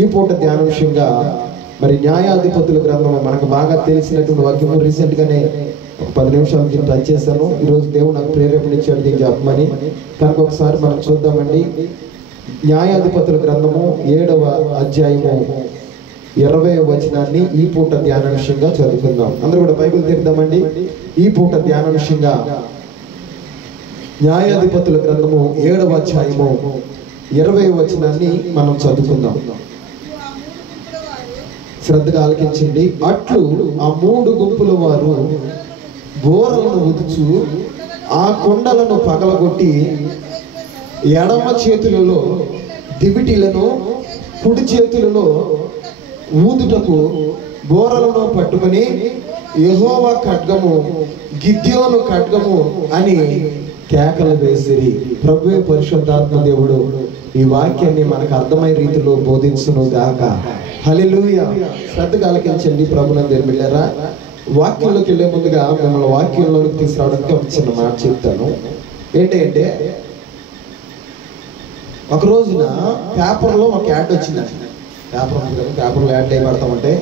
ఈ పూట ధ్యానాంశంగా మరి న్యాయాధిపతుల గ్రంథం మనకు బాగా తెలిసినటువంటి వాక్యము. రీసెంట్గానే 10 నిమిషాల కింద టచ్ చేశాను. ఈరోజు దేవుడు నాకు ప్రేరేపణ ఇచ్చాడు దీనికి చెప్పమని. కనుక ఒకసారి మనం చూద్దామండి. న్యాయాధిపతుల గ్రంథము 7వ అధ్యాయము 20వ వచనాన్ని ఈ పూట ధ్యానాంశంగా చదువుకుందాం. అందరూ కూడా బైబిల్ తెరుద్దామండి. ఈ పూట ధ్యానాంశంగా న్యాయాధిపతుల గ్రంథము 7వ అధ్యాయము 20వ వచనాన్ని మనం చదువుకుందాం. శ్రద్ధగా ఆలకించండి. అట్లు ఆ 3 గుంపుల వారు బోరలను ఊదుచు ఆ కొండలను పగలగొట్టి ఎడమ చేతులలో దివిటీలను కుడి చేతులలో ఊదుటకు బోరలను పట్టుకొని యెహోవా ఖడ్గము గిద్యోను ఖడ్గము అని కేకలు వేసిరి. ప్రభువే పరిశుద్ధాత్మ దేవుడు ఈ వాక్యాన్ని మనకు అర్థమయ్యే రీతిలో బోధించును గాక. హల్లెలూయా. శ్రద్ధగా ఆలకించండి. ప్రభునందు బిడ్డలారా, వాక్యంలోకి వెళ్ళే ముందుగా మిమ్మల్ని వాక్యంలోకి తీసుకురావడానికి ఒక చిన్న మాట చెప్తాను. ఏంటంటే, ఒక రోజున పేపర్లో ఒక యాడ్ వచ్చిందండి. పేపర్లో యాడ్ అయిపడతామంటే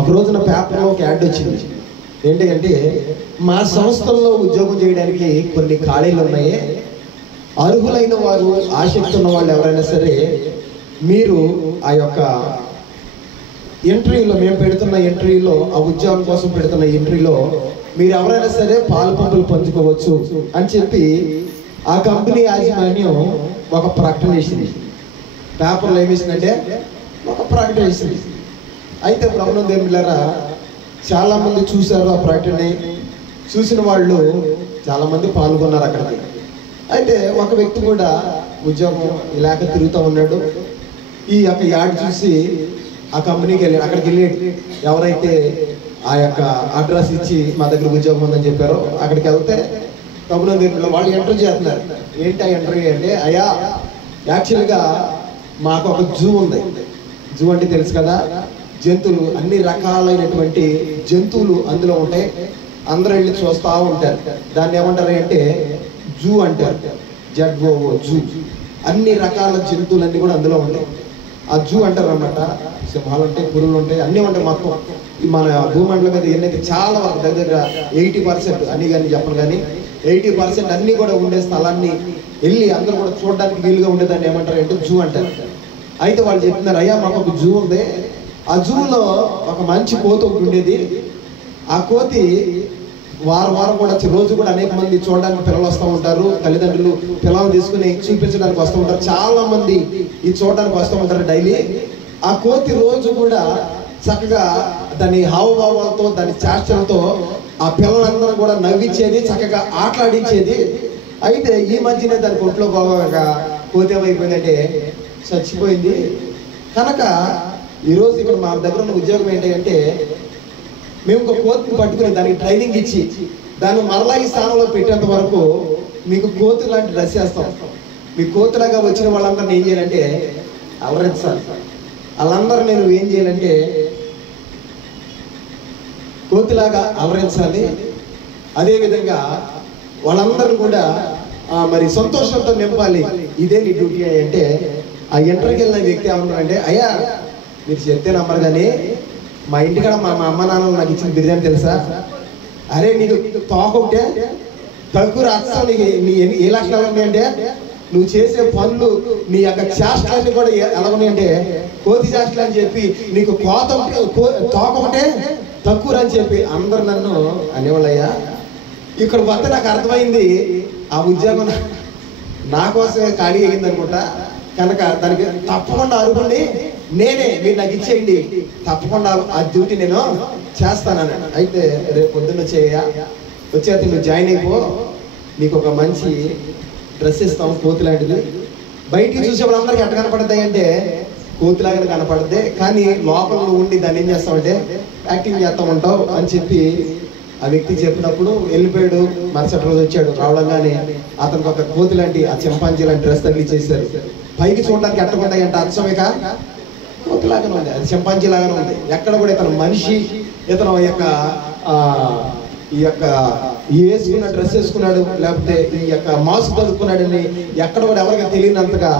ఒక రోజున పేపర్లో ఒక యాడ్ వచ్చింది. ఏంటంటే, మా సంస్థల్లో ఉద్యోగం చేయడానికి కొన్ని ఖాళీలు ఉన్నాయి. అర్హులైన వారు, ఆసక్తి ఉన్న వాళ్ళు ఎవరైనా సరే మీరు ఆ యొక్క ఇంటర్వ్యూలో, మేము పెడుతున్న ఇంటర్వ్యూలో, ఆ ఉద్యోగం కోసం పెడుతున్న ఇంటర్వ్యూలో మీరు ఎవరైనా సరే పాలు పంపులు పంచుకోవచ్చు అని చెప్పి ఆ కంపెనీ యాజమాన్యం ఒక ప్రకటన వేసింది. పేపర్లో ఏమేసిందంటే ఒక ప్రకటన వేసింది. అయితే ప్రభునందు బిడ్డలారా, చాలామంది చూశారు ఆ ప్రకటనని. చూసిన వాళ్ళు చాలామంది పాల్గొన్నారు అక్కడికి. అయితే ఒక వ్యక్తి కూడా ఉద్యోగం లేక తిరుగుతూ ఉన్నాడు. ఈ యొక్క యాడ్ చూసి ఆ కంపెనీకి వెళ్ళి అక్కడికి వెళ్ళి ఎవరైతే ఆ యొక్క అడ్రస్ ఇచ్చి మా దగ్గర ఉద్యోగం ఉందని చెప్పారో అక్కడికి వెళ్తే ప్రభునందు వాళ్ళు ఇంటర్వ్యూ చేస్తున్నారు. ఏంటి ఆ ఇంటర్వ్యూ అంటే, అయ్యా యాక్చువల్గా మాకు ఒక జూ ఉంది. జూ అంటే తెలుసు కదా, జంతువులు, అన్ని రకాలైనటువంటి జంతువులు అందులో ఉంటాయి. అందరూ వెళ్ళి చూస్తూ ఉంటారు. దాన్ని ఏమంటారు అంటే జూ అంటారు. ZOO zoo. అన్ని రకాల జంతువులన్నీ కూడా అందులో ఉంటాయి. ఆ జూ అంటారు అన్నమాట. సింహాలు ఉంటాయి, పురుగులు ఉంటాయి, అన్నీ ఉంటాయి. మొత్తం మన భూమండలం మీద ఎన్నైతే చాలా వరకు దగ్గర 80% అన్ని కానీ చెప్పను కానీ 80% అన్నీ కూడా ఉండే స్థలాన్ని వెళ్ళి అందరూ కూడా చూడడానికి వీలుగా ఉండేదాన్ని ఏమంటారు అంటే జూ అంటారు. అయితే వాళ్ళు చెప్తున్నారు, అయ్యా మాకు ఒక జూ ఉంది. ఆ జూలో ఒక మంచి కోతి ఒకటి ఉండేది. ఆ కోతి వారం కూడా రోజు కూడా అనేక మంది చూడడానికి పిల్లలు వస్తూ ఉంటారు. తల్లిదండ్రులు పిల్లలు తీసుకుని చూపించడానికి వస్తూ ఉంటారు. చాలా మంది ఈ చూడడానికి వస్తూ ఉంటారు డైలీ. ఆ కోతి రోజు కూడా చక్కగా దాని హావభావాలతో, దాని చేష్టలతో ఆ పిల్లలందరూ కూడా నవ్వించేది, చక్కగా ఆటలాడించేది. అయితే ఈ మధ్యనే దానికి ఒంట్లో బాగా కోతి ఏమైపోయిందంటే చచ్చిపోయింది. కనుక ఈరోజు ఇక్కడ మా దగ్గర ఉన్న ఉద్యోగం ఏంటి అంటే, మేము ఒక కోతిని పట్టుకుని దానికి ట్రైనింగ్ ఇచ్చి దాన్ని మరలా ఈ స్థానంలో పెట్టేంత వరకు మీకు కోతి లాంటి డ్రెస్ వేస్తాం. మీ కోతిలాగా వచ్చిన వాళ్ళందరినీ ఏం చేయాలంటే అలరించాలి. వాళ్ళందరూ నేను ఏం చేయాలంటే కోతిలాగా అలరించాలి. అదేవిధంగా వాళ్ళందరూ కూడా మరి సంతోషంతో నింపాలి. ఇదే నీ డ్యూటీ అంటే ఆ ఇంటర్కి వెళ్ళిన వ్యక్తి ఏమన్నారంటే, అయ్యా మీరు చెప్తే నమ్మరు కానీ మా ఇంటికాడ మా అమ్మ నాన్నలు నాకు ఇచ్చిన బిర్యానీ తెలుసా? అరే నీకు తోకుంటే తక్కువ రాష్ట్రం నీకు నీ ఏ లక్షణాలు ఉన్నాయంటే, నువ్వు చేసే పనులు, నీ యొక్క చేష్టలన్నీ కూడా ఎలా ఉన్నాయంటే కోతి చేష్టలు అని చెప్పి, నీకు తోకుంటే తక్కువ అని చెప్పి అందరు నన్ను అనేవాళ్ళయ్యా. ఇక్కడ వద్ద నాకు అర్థమైంది ఆ ఉద్యోగం నా కోసమే ఖాళీ అయింది అనుకుంటా. కనుక దానికి తప్పకుండా అరుపుండి నేనే, మీరు నాకు ఇచ్చేయండి, తప్పకుండా ఆ డ్యూటీ నేను చేస్తానని. అయితే రేపు పొద్దున్న వచ్చేది నువ్వు జాయిన్ అయిపో, నీకు ఒక మంచి డ్రెస్ ఇస్తాం కోతి లాంటిది. బయటికి చూసేవాళ్ళు అందరికీ ఎట్లా కనపడతాయి అంటే కోతిలాగానే కనపడద్ది, కానీ లోపల ఉండి దాన్ని ఏం చేస్తామంటే యాక్టింగ్ చేస్తూ ఉంటావు అని చెప్పి ఆ వ్యక్తి చెప్పినప్పుడు వెళ్ళిపోయాడు. మరుసటి రోజు వచ్చాడు. రావడంగానే అతనికి ఒక కోతి లాంటి, ఆ చింపాంజీ లాంటి డ్రెస్ తగిలిచ్చేసారు. పైకి చూడడానికి ఎట్టకుంటాయి అంటే అచ్చమేక కోతిలాగానే ఉంది, అది చింపాంజీ లాగానే ఉంది. ఎక్కడ కూడా ఇతను మనిషి, ఇతను ఈ యొక్క వేసుకున్న డ్రెస్ వేసుకున్నాడు, లేకపోతే ఈ యొక్క మాస్క్ తదుకున్నాడని ఎక్కడ కూడా ఎవరికి తెలియనంతగా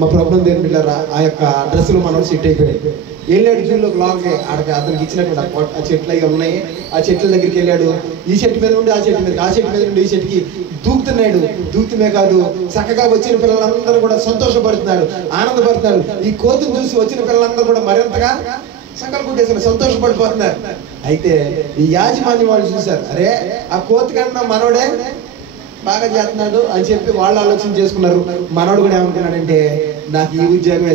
మా ప్రభుత్వం దేని పిల్లరా ఆ యొక్క డ్రెస్సులు మనం సెట్ అయిపోయాడు. వెళ్ళాడు జూలోకి లాగే ఆడకి అతనికి ఇచ్చినటువంటి ఆ చెట్లు అవి ఉన్నాయి. ఆ చెట్ల దగ్గరికి వెళ్ళాడు. ఈ చెట్టు మీద నుండి ఆ చెట్టు మీద, ఆ చెట్టు మీద నుండి ఈ చెట్టుకి దూకుతున్నాడు. దూకుతమే కాదు, చక్కగా వచ్చిన పిల్లలందరూ కూడా సంతోషపడుతున్నాడు, ఆనందపడుతున్నాడు. ఈ కోతిని చూసి వచ్చిన పిల్లలందరూ కూడా మరింతగా సంకల్పం కొట్టేసారు, సంతోషపడిపోతున్నారు. అయితే ఈ యాజమాన్యం వాళ్ళు చూశారు, అరే ఆ కోతి కన్నా మనోడే బాగా చేస్తున్నాడు అని చెప్పి వాళ్ళు ఆలోచన చేసుకున్నారు. మనోడు కూడా ఏమనుకున్నాడంటే నాకు ఈ ఉద్యోగమే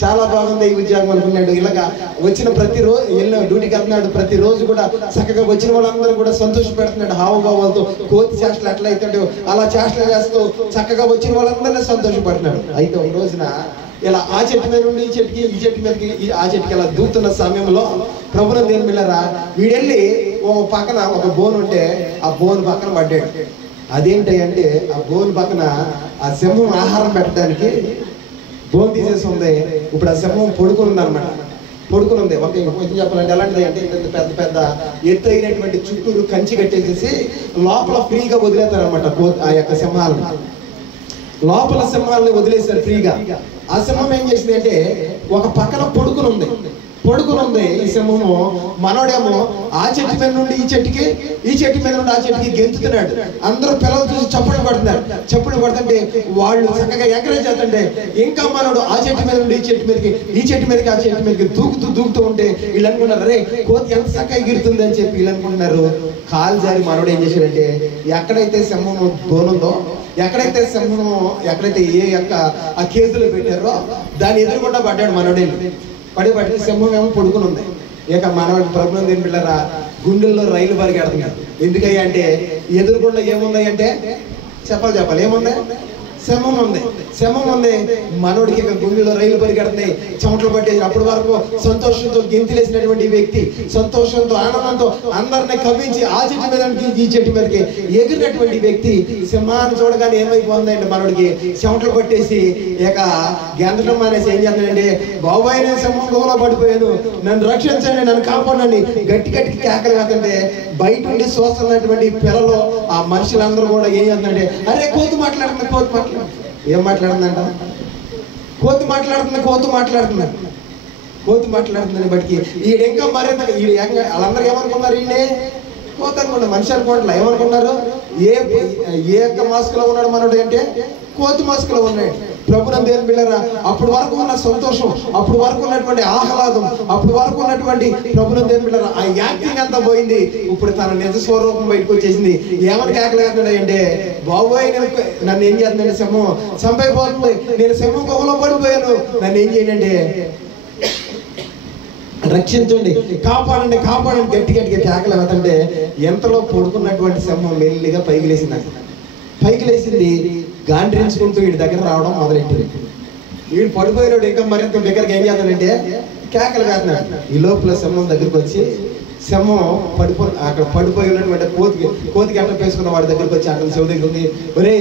చాలా బాగుంది ఈ ఉద్యోగం అనుకున్నాడు. ఇలాగా వచ్చిన ప్రతిరోజు వెళ్ళిన డ్యూటీకి వెళ్తున్నాడు. ప్రతిరోజు కూడా చక్కగా వచ్చిన వాళ్ళందరూ కూడా సంతోష పెడుతున్నాడు. హావభావాలతో కోతి చేష్టలు ఎట్లా అవుతాడు అలా చేష్టలు చేస్తూ చక్కగా వచ్చిన వాళ్ళందరినీ సంతోషపడుతున్నాడు. అయితే ఒక రోజున ఇలా ఆ చెట్టు మీద నుండి ఈ చెట్టుకి, ఈ చెట్టు మీదకి, ఆ చెట్టుకి ఇలా దూకుతున్న సమయంలో ప్రభుత్వం దేని పిల్లరా వీడెళ్ళి ఓ పక్కన ఒక బోన్ ఉంటే ఆ బోన్ పక్కన పడ్డాడు. అదేంటి అంటే ఆ బోన్ పక్కన ఆ సింహం ఆహారం పెట్టడానికి బోన్ తీసేసి ఉంది. ఇప్పుడు ఆ సింహం పడుకుని ఉంది అనమాట. పడుకుని ఉంది. ఒక చెప్పాలంటే ఎలాంటిది అంటే పెద్ద పెద్ద ఎత్తు అయినటువంటి చుట్టూరు కంచి కట్టేసేసి లోపల ఫ్రీగా వదిలేతారనమాట. ఆ యొక్క సింహాలను లోపల సింహాలని వదిలేశారు ఫ్రీగా. ఆ సింహం ఏం చేసింది అంటే ఒక పక్కన పడుకుని ఉంది. ఈ సింహము. మనోడేమో ఆ చెట్టు మీద నుండి ఈ చెట్టుకి, ఈ చెట్టు మీద నుండి ఆ చెట్టుకి గెంతుతున్నాడు. అందరూ పిల్లలు చూసి చప్పులు పడుతున్నారు. చప్పులు పడుతుంటే వాళ్ళు చక్కగా ఎంకరేజ్ చేస్తుంటే ఇంకా మనోడు ఆ చెట్టు మీద నుండి ఈ చెట్టు మీదకి, ఈ చెట్టు మీదకి, ఆ చెట్టు మీదకి దూకుతూ ఉంటే వీళ్ళు అనుకున్నారు, అరే కోతి ఎంత చక్కగా ఎగురుతుంది అని చెప్పి వీళ్ళు అనుకుంటున్నారు. కాలు జారి మనోడు ఏం చేశాడంటే ఎక్కడైతే సింహము దోనుందో, ఎక్కడైతే సింహము, ఎక్కడైతే ఏ యొక్క ఆ కేసులో పెట్టారో దాన్ని ఎదురుకుండా పడ్డాడు మనోడే. పడి సింహం ఏమో పడుకుని ఉంది. ఇక మనవాడి ప్రభుత్వం దేని పిల్లరా గుండెల్లో రైలు పరిగెడుతున్నాడు. ఎందుకయ్యా అంటే ఎదురుకుండా ఏముంది అంటే చెప్పాలి ఏముంది? సింహం ఉంది. మనోడికి ఇక గుండెల్లో రైలు పరిగెడుతున్నాయి, చెమటలు పట్టేసి. అప్పటి వరకు సంతోషంతో గెంతులేసినటువంటి వ్యక్తి సంతోషంతో ఆనందంతో అందరినీ కవ్వించి ఆ చెట్టు మీద ఈ చెట్టు మీదకి ఎగిరినటువంటి వ్యక్తి సింహాన్ని చూడగానే ఏమైపోతుందండి మనోడికి చెమటలు పట్టేసి ఇక గెంతడం అనేసి ఏం చేస్తానండి, బాబాయ్ నేను సింహం గుహలో పడిపోయాను, నన్ను రక్షించండి, నన్ను కాపాడండి గట్టి కేకలు కాకంటే బయట ఉండి చూస్తున్నటువంటి పిల్లలు ఆ మనుషులందరూ కూడా ఏం చేస్తుందంటే అరే కోతి మాట్లాడుతుంది ఏం మాట్లాడుతుందంట? కోతి మాట్లాడుతుందని బట్టి ఈడు ఇంకా మరింత వాళ్ళందరూ ఏమనుకున్నారు? ఈయనే కోతి అనుకున్నారు, మనిషి అనుకోవట్లా. ఏమనుకున్నారు? ఏ యొక్క మాస్కులో ఉన్నాడు మనోడు అంటే కోతి మాస్కులో ఉన్నాడు. ప్రభుత్వం దేని పిల్లరా అప్పటి వరకు ఉన్న సంతోషం, అప్పటి వరకు ఉన్నటువంటి ఆహ్లాదం, అప్పటి వరకు ఉన్నటువంటి ప్రభుత్వం దేని పిల్లరా ఆ యాక్టింగ్ అంతా పోయింది. ఇప్పుడు తన నిజ స్వరూపం బయటకు వచ్చేసింది. ఏమని కేకలేస్తున్నాడంటే బాబోయ్ నన్ను ఏం చేస్తుందంటే సింహం చంపైపోతుంది, నేను సింహం గుహలో పడిపోయాను, నన్ను ఏం చేయండి రక్షించండి, కాపాడండి గట్టిగా కేకలు అవుతుంటే ఎంతలో పడుకున్నటువంటి సింహం మెల్లిగా పైకి లేచింది. గాండ్రించుకుంటూ వీడి దగ్గర రావడం మొదలెట్టింది. వీడు పడిపోయినాడు ఇంకా మరింత దగ్గరికి ఏం చేస్తానంటే కేకలు వేస్తున్నాడు. ఈ లోపల సింహం దగ్గరికి వచ్చి సింహం అక్కడ పడిపోయి ఉన్నటువంటి కోతికి ఎంట పేసుకున్న వాడి దగ్గరికి వచ్చి అక్కడ శివ దగ్గర ఉంది, ఒరే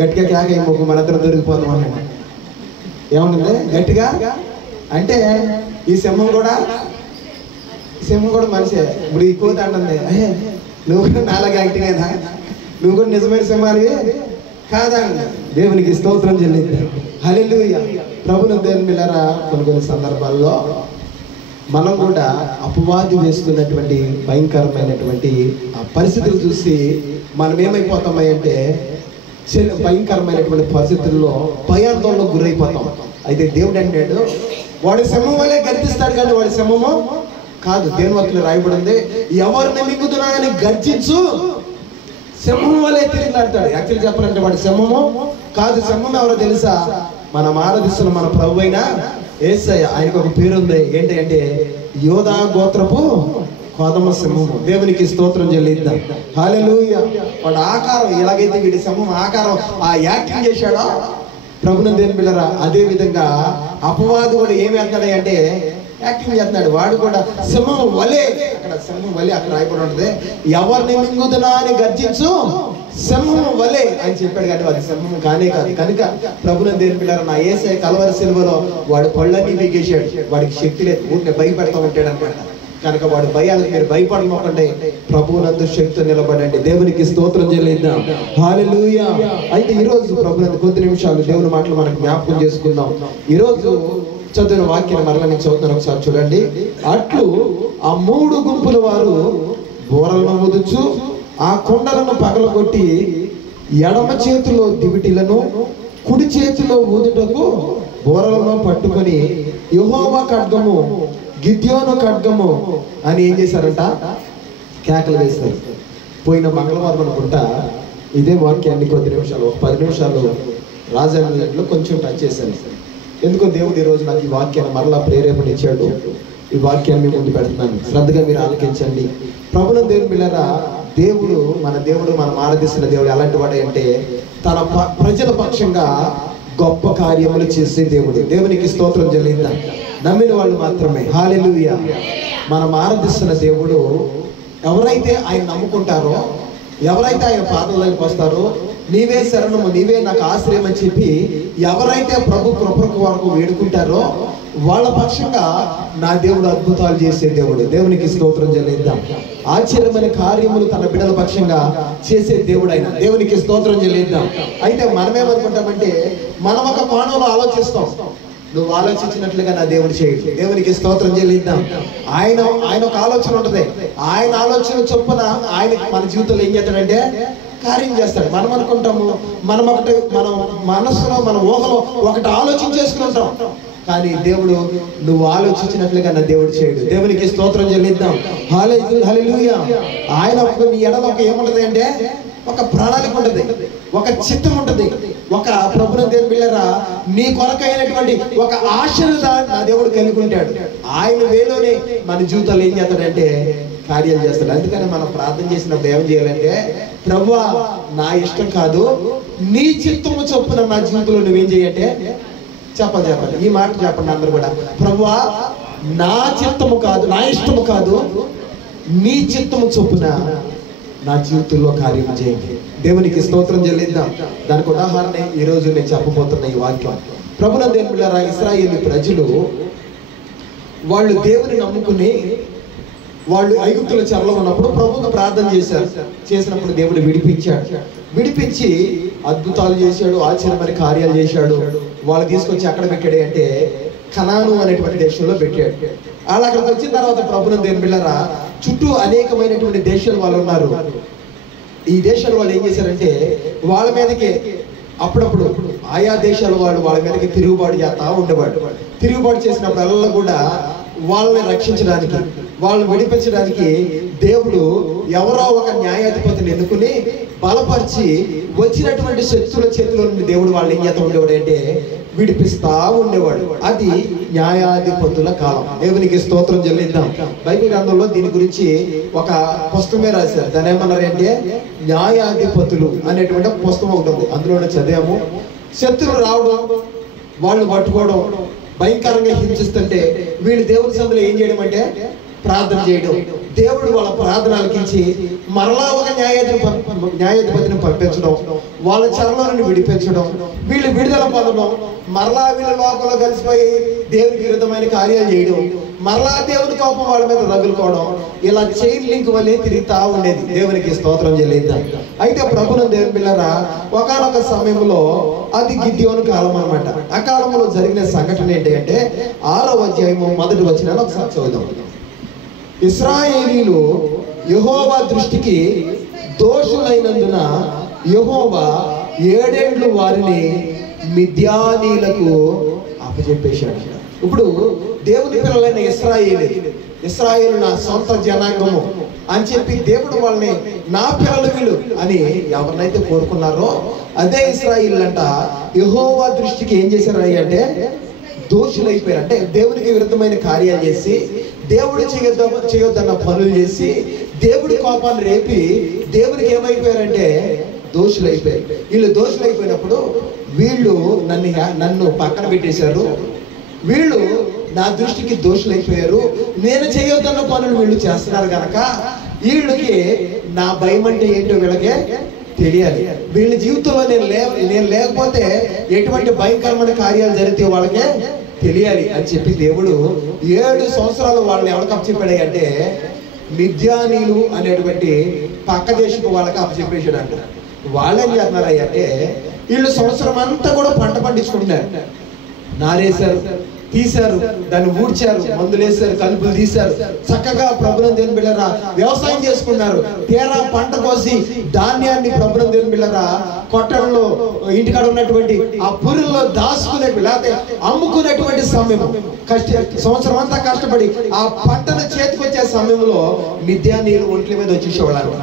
గట్టిగా కేక అయిపోకు మనందరం దొరికిపోతాం అన్నాడు. ఏమన్నా గట్టిగా అంటే ఈ సింహం కూడా మనిషే. ఇప్పుడు ఈ కోతి అంటుంది, అయ్యే నువ్వు కూడా నాలాగా యాక్టింగ్ అయినా, నువ్వు కూడా నిజమైన సింహానివి కాదా? దేవునికి స్తోత్రం చెల్లింది. హల్లెలూయా. ప్రభువుని దేవుని పిల్లరా కొన్ని సందర్భాల్లో మనం కూడా అపవాది వేస్తున్నటువంటి భయంకరమైనటువంటి ఆ పరిస్థితులు చూసి మనం ఏమైపోతామంటే భయంకరమైనటువంటి పరిస్థితుల్లో భయాందోళనకు గురైపోతాం. అయితే దేవుడు అంటాడు వాడి సింహం వల్లే గర్జిస్తాడు కానీ వాడి సింహము కాదు. దేవుని వాక్యంలో రాయబడింది ఎవరిని మింగుతున్నానని గర్జించు సింహం వల్లే తిరిగిలాడతాడు. యాక్చువల్లీ చెప్పాలంటే వాడి సింహము కాదు. సింహం ఎవరో తెలుసా? మనం ఆరాధిస్తున్న మన ప్రభు అయిన యేసయ్య. ఆయనకు ఒక పేరు ఉంది, ఏంటి అంటే యోధా గోత్రపు కోదమ సింహము. దేవునికి స్తోత్రం చెల్లిద్దాం. హల్లెలూయా. వాడు ఆకారం ఎలాగైతే వీడి సింహం ఆకారం ఆ యాక్టింగ్ చేశాడో ప్రభువుని దేవుని పిల్లరా అదే విధంగా అపవాది కూడా ఏమి చేస్తున్నాడు అంటే యాక్టింగ్ చేస్తున్నాడు. వాడు కూడా సింహం వలే, అక్కడ సింహం వలే అక్కడ రాయబడి ఉంటుంది, ఎవరిని మింగుతున్నా అని గర్జించు సింహం వలే అని చెప్పాడు. కానీ వాడి సింహం కానే కాదు. కనుక ప్రభువుని దేవుని పిల్లరా నా యేసయ్య కల్వరి సిలువలో వాడు పళ్ళన్నీ మింగేశాడు. వాడికి శక్తి లేదు, ఊరికే భయపెడతా ఉంటాడు అనమాట. కనుక వాడి భయాలకు మీరు భయపడమోకండి, ప్రభువునందు శక్తి నిలబడండి. దేవునికి స్తోత్రం చెల్లిద్దాం. హల్లెలూయా. అయితే ఈరోజు ప్రభువునందు కొద్ది నిమిషాలు దేవుని మాటలు మనం జ్ఞాపకం చేసుకుందాం. ఈరోజు చదివిన వాక్యాన్ని మరలా నేను చదువుతాను, ఒకసారి చూడండి. అట్లు ఆ 3 గుంపుల వారు బోరలను ఊదుచు ఆ కొండలను పగలగొట్టి ఎడమ చేతిలో దివిటీలను కుడి చేతిలో ఊదుటకు బోరలను పట్టుకొని యెహోవా ఖడ్గము గిద్యోను ఖడ్గము అని ఏం చేశారంట? కేకలు వేస్తారు. పోయిన మంగళవారం అనుకుంటా ఇదే వాక్యాన్ని కొద్ది నిమిషాలు, 10 నిమిషాలు రాజాలో కొంచెం టచ్ చేశాను. ఎందుకో దేవుడు ఈరోజు నాకు ఈ వాక్యాన్ని మరలా ప్రేరేపణ ఇచ్చాడు. ఈ వాక్యాన్ని ముందు పెడుతున్నాను, శ్రద్ధగా మీరు ఆలకించండి. ప్రభువునందు దేవుని బిడ్డలారా, దేవుడు మనం ఆరాధిస్తున్న దేవుడు ఎలాంటి వాడు అంటే తన ప్రజల పక్షంగా గొప్ప కార్యములు చేసే దేవుడు. దేవునికి స్తోత్రం చెల్లిద్దాం. నమ్మిన వాళ్ళు మాత్రమే. హల్లెలూయా. మనం ఆరాధిస్తున్న దేవుడు ఎవరైతే ఆయన నమ్ముకుంటారో, ఎవరైతే ఆయన పాదాల దగ్గరికి వస్తారో, నీవే శరణము, నీవే నాకు ఆశ్రయం అని చెప్పి ఎవరైతే ప్రభు కృపకు వరకు వేడుకుంటారో వాళ్ళ పక్షంగా నా దేవుడు అద్భుతాలు చేసే దేవుడు. దేవునికి స్తోత్రం చెల్లిద్దాం. ఆశ్చర్యమైన కార్యములు తన బిడ్డల పక్షంగా చేసే దేవుడు ఆయన. దేవునికి స్తోత్రం చెల్లిద్దాం. అయితే మనమేమనుకుంటామంటే మనం ఒక కోణంలో ఆలోచిస్తాం. నువ్వు ఆలోచించినట్లుగా నా దేవుడు చేయడు. దేవునికి స్తోత్రం చెల్లిద్దాం. ఆయన ఒక ఆలోచన ఉంటుంది. ఆయన ఆలోచన చొప్పున ఆయన మన జీవితంలో ఏం చేస్తాడంటే కార్యం చేస్తాడు. మనం అనుకుంటాము, మనం మనస్సులో మన ఊహలో ఒకటి ఆలోచించేసుకుని ఉంటాం. కానీ దేవుడు నువ్వు ఆలోచించినట్లుగా నా దేవుడు చేయడు. దేవునికి స్తోత్రం చెల్లిద్దాం. హల్లెలూయా. ఆయన నీ ఎడలో ఒక ఏముంటది అంటే ఒక ప్రణాళిక ఉంటుంది, ఒక చిత్తం ఉంటుంది, ఒక ప్రభువునందు దేవుని బిడ్డలారా నీ కొరకైనటువంటి ఒక ఆశను నా దేవుడు కలిగి ఉంటాడు. ఆయన వేలోనే మన జీవితాలు ఏం చేస్తాడంటే కార్యాలు చేస్తాడు. అందుకని మనం ప్రార్థన చేసినప్పుడు ఏం చేయాలంటే, ప్రభువా నా ఇష్టం కాదు, నీ చిత్తము చొప్పున నా జీవితంలో నువ్వేం చేయంటే చెప్పండి. ఈ మాట చెప్పండి అందరూ కూడా. ప్రభువా నా చిత్తము కాదు, నా ఇష్టము కాదు, నీ చిత్తము చొప్పున నా జీవితంలో కార్యం చేయండి. దేవునికి స్తోత్రం చెల్లిద్దాం. దానికి ఉదాహరణ ఈరోజు నేను చెప్పబోతున్న ఈ వాక్యం. ప్రభువునందు దేవుని బిడ్డలారా, ఇశ్రాయేలు ప్రజలు వాళ్ళు దేవుని నమ్ముకుని వాళ్ళు ఐగుప్తుల చెరలో ఉన్నప్పుడు ప్రభువుకు ప్రార్థన చేసినప్పుడు దేవుడు విడిపించి అద్భుతాలు చేశాడు, ఆశ్చర్యమైన కార్యాలు చేశాడు. వాళ్ళు తీసుకొచ్చి అక్కడ పెట్టాడు అంటే కనాను అనేటువంటి దేశంలో పెట్టాడు. వాళ్ళు అక్కడికి వచ్చిన తర్వాత ప్రభువునందు దేవుని బిడ్డలారా చుట్టూ అనేకమైనటువంటి దేశాలు వాళ్ళు ఉన్నారు. ఈ దేశాల వాళ్ళు ఏం చేశారంటే వాళ్ళ మీదకి అప్పుడప్పుడు ఆయా దేశాల వాళ్ళ మీదకి తిరుగుబాటు చేస్తా ఉండేవాడు. తిరుగుబాటు చేసినప్పుడల్లా కూడా వాళ్ళని రక్షించడానికి, వాళ్ళని విడిపించడానికి దేవుడు ఎవరో ఒక న్యాయాధిపతిని ఎన్నుకుని బలపరిచి వచ్చినటువంటి శత్రుల చేతిలో నుండి దేవుడు వాళ్ళు ఏం చేస్తూ ఉండేవాడు అంటే విడిపిస్తా ఉండేవాడు. అది న్యాయాధిపతుల కాలం. దేవునికి స్తోత్రం చెల్లిద్దాం. బైబిల్ గ్రంథంలో దీని గురించి ఒక పుస్తకమే రాశారు. దాని ఏమన్నారు అంటే న్యాయాధిపతులు అనేటువంటి పుస్తకం ఉంటుంది. అందులోనే చదివాము. శత్రులు రావడం, వాళ్ళు పట్టుకోవడం, భయంకరంగా హింసిస్తుంటే వీళ్ళు దేవుని సన్నిధిలో ఏం చేయడం అంటే ప్రార్థన చేయడం. దేవుడు వాళ్ళ ప్రార్థన ఆలకించి మరలా ఒక న్యాయాధిపతిని పంపించడం, వాళ్ళ చెరలో నుండి విడిపించడం, వీళ్ళు విడుదల పొందడం, మరలా వీళ్ళ లోపల కలిసిపోయి దేవునికి విరుద్ధమైన కార్యాలు చేయడం, మరలా దేవుని కోపం వాళ్ళ మీద రగులుకోవడం, ఇలా చైన్ లింక్ వల్లే తిరుగుతా ఉండేది. దేవునికి స్తోత్రం చెల్లిద్దాం. అయితే ప్రభువునందు దేవుని బిడ్డలారా ఒకానొక సమయంలో అది గిద్యోను కాలం అన్నమాట. ఆ కాలంలో జరిగిన సంఘటన ఏంటి అంటే 6వ అధ్యాయము 1వ వచనాన్ని ఒకసారి చదువుదాం. ఇశ్రాయేలీలు యెహోవా దృష్టికి దోషులైనందున యెహోవా 7 ఏండ్లు వారిని మిద్యానీలకు అప్పచెప్పేశాడు. ఇప్పుడు దేవుని పిల్లలైన ఇశ్రాయేలు నా సొంత జనాంగము అని చెప్పి దేవుడు వాళ్ళని నా పిల్లలు వీళ్ళు అని ఎవరినైతే కోరుకున్నారో అదే ఇశ్రాయేలు అంట యెహోవా దృష్టికి ఏం చేశారు అంటే దోషులైపోయారు. అంటే దేవునికి విరుద్ధమైన కార్యాలు చేసి, దేవుడు చేయొద్దన్న పనులు చేసి, దేవుడి కోపాన్ని రేపి దేవునికి ఏమైపోయారంటే దోషులైపోయారు. వీళ్ళు దోషులైపోయినప్పుడు వీళ్ళు నన్ను పక్కన పెట్టేశారు, వీళ్ళు నా దృష్టికి దోషులైపోయారు, నేను చేయొద్దన్న పనులు వీళ్ళు చేస్తున్నారు కనుక వీళ్ళకి నా భయం అంటే ఏంటో వీళ్ళకే తెలియాలి. వీళ్ళ జీవితంలో నేను లేకపోతే ఎటువంటి భయంకరమైన కార్యాలు జరిగితే వాళ్ళకే తెలియాలి అని చెప్పి దేవుడు 7 సంవత్సరాలు వాళ్ళని ఎవరికి అప్పచెప్పాడు అంటే మిద్యానీలు అనేటువంటి పక్క దేశపు వాళ్ళకి అప్పచెప్పేసాడు అంట. వాళ్ళు ఏం చేస్తున్నారయ్య అంటే వీళ్ళు సంవత్సరం అంతా కూడా పంట పండించుకుంటున్నారు. నారేశారు, తీశారు, దాన్ని ఊడ్చారు, మందులు వేశారు, కలుపులు తీశారు, చక్కగా ప్రభుత్వం దేని బిళ్ళరా వ్యవసాయం చేసుకున్నారు. తీరా పంట కోసి ధాన్యాన్ని ప్రభుత్వం దేని బిళ్ళరా కొట్టంలో ఇంటికాడ ఉన్నటువంటి ఆ పురుల్లో దాచుకునే లేకపోతే అమ్ముకునేటువంటి సమయం సంవత్సరం అంతా కష్టపడి ఆ పంటను చేతికి వచ్చే సమయంలో మిద్యానీయులు ఒంట్ల మీద వచ్చేసేవాళ్ళు.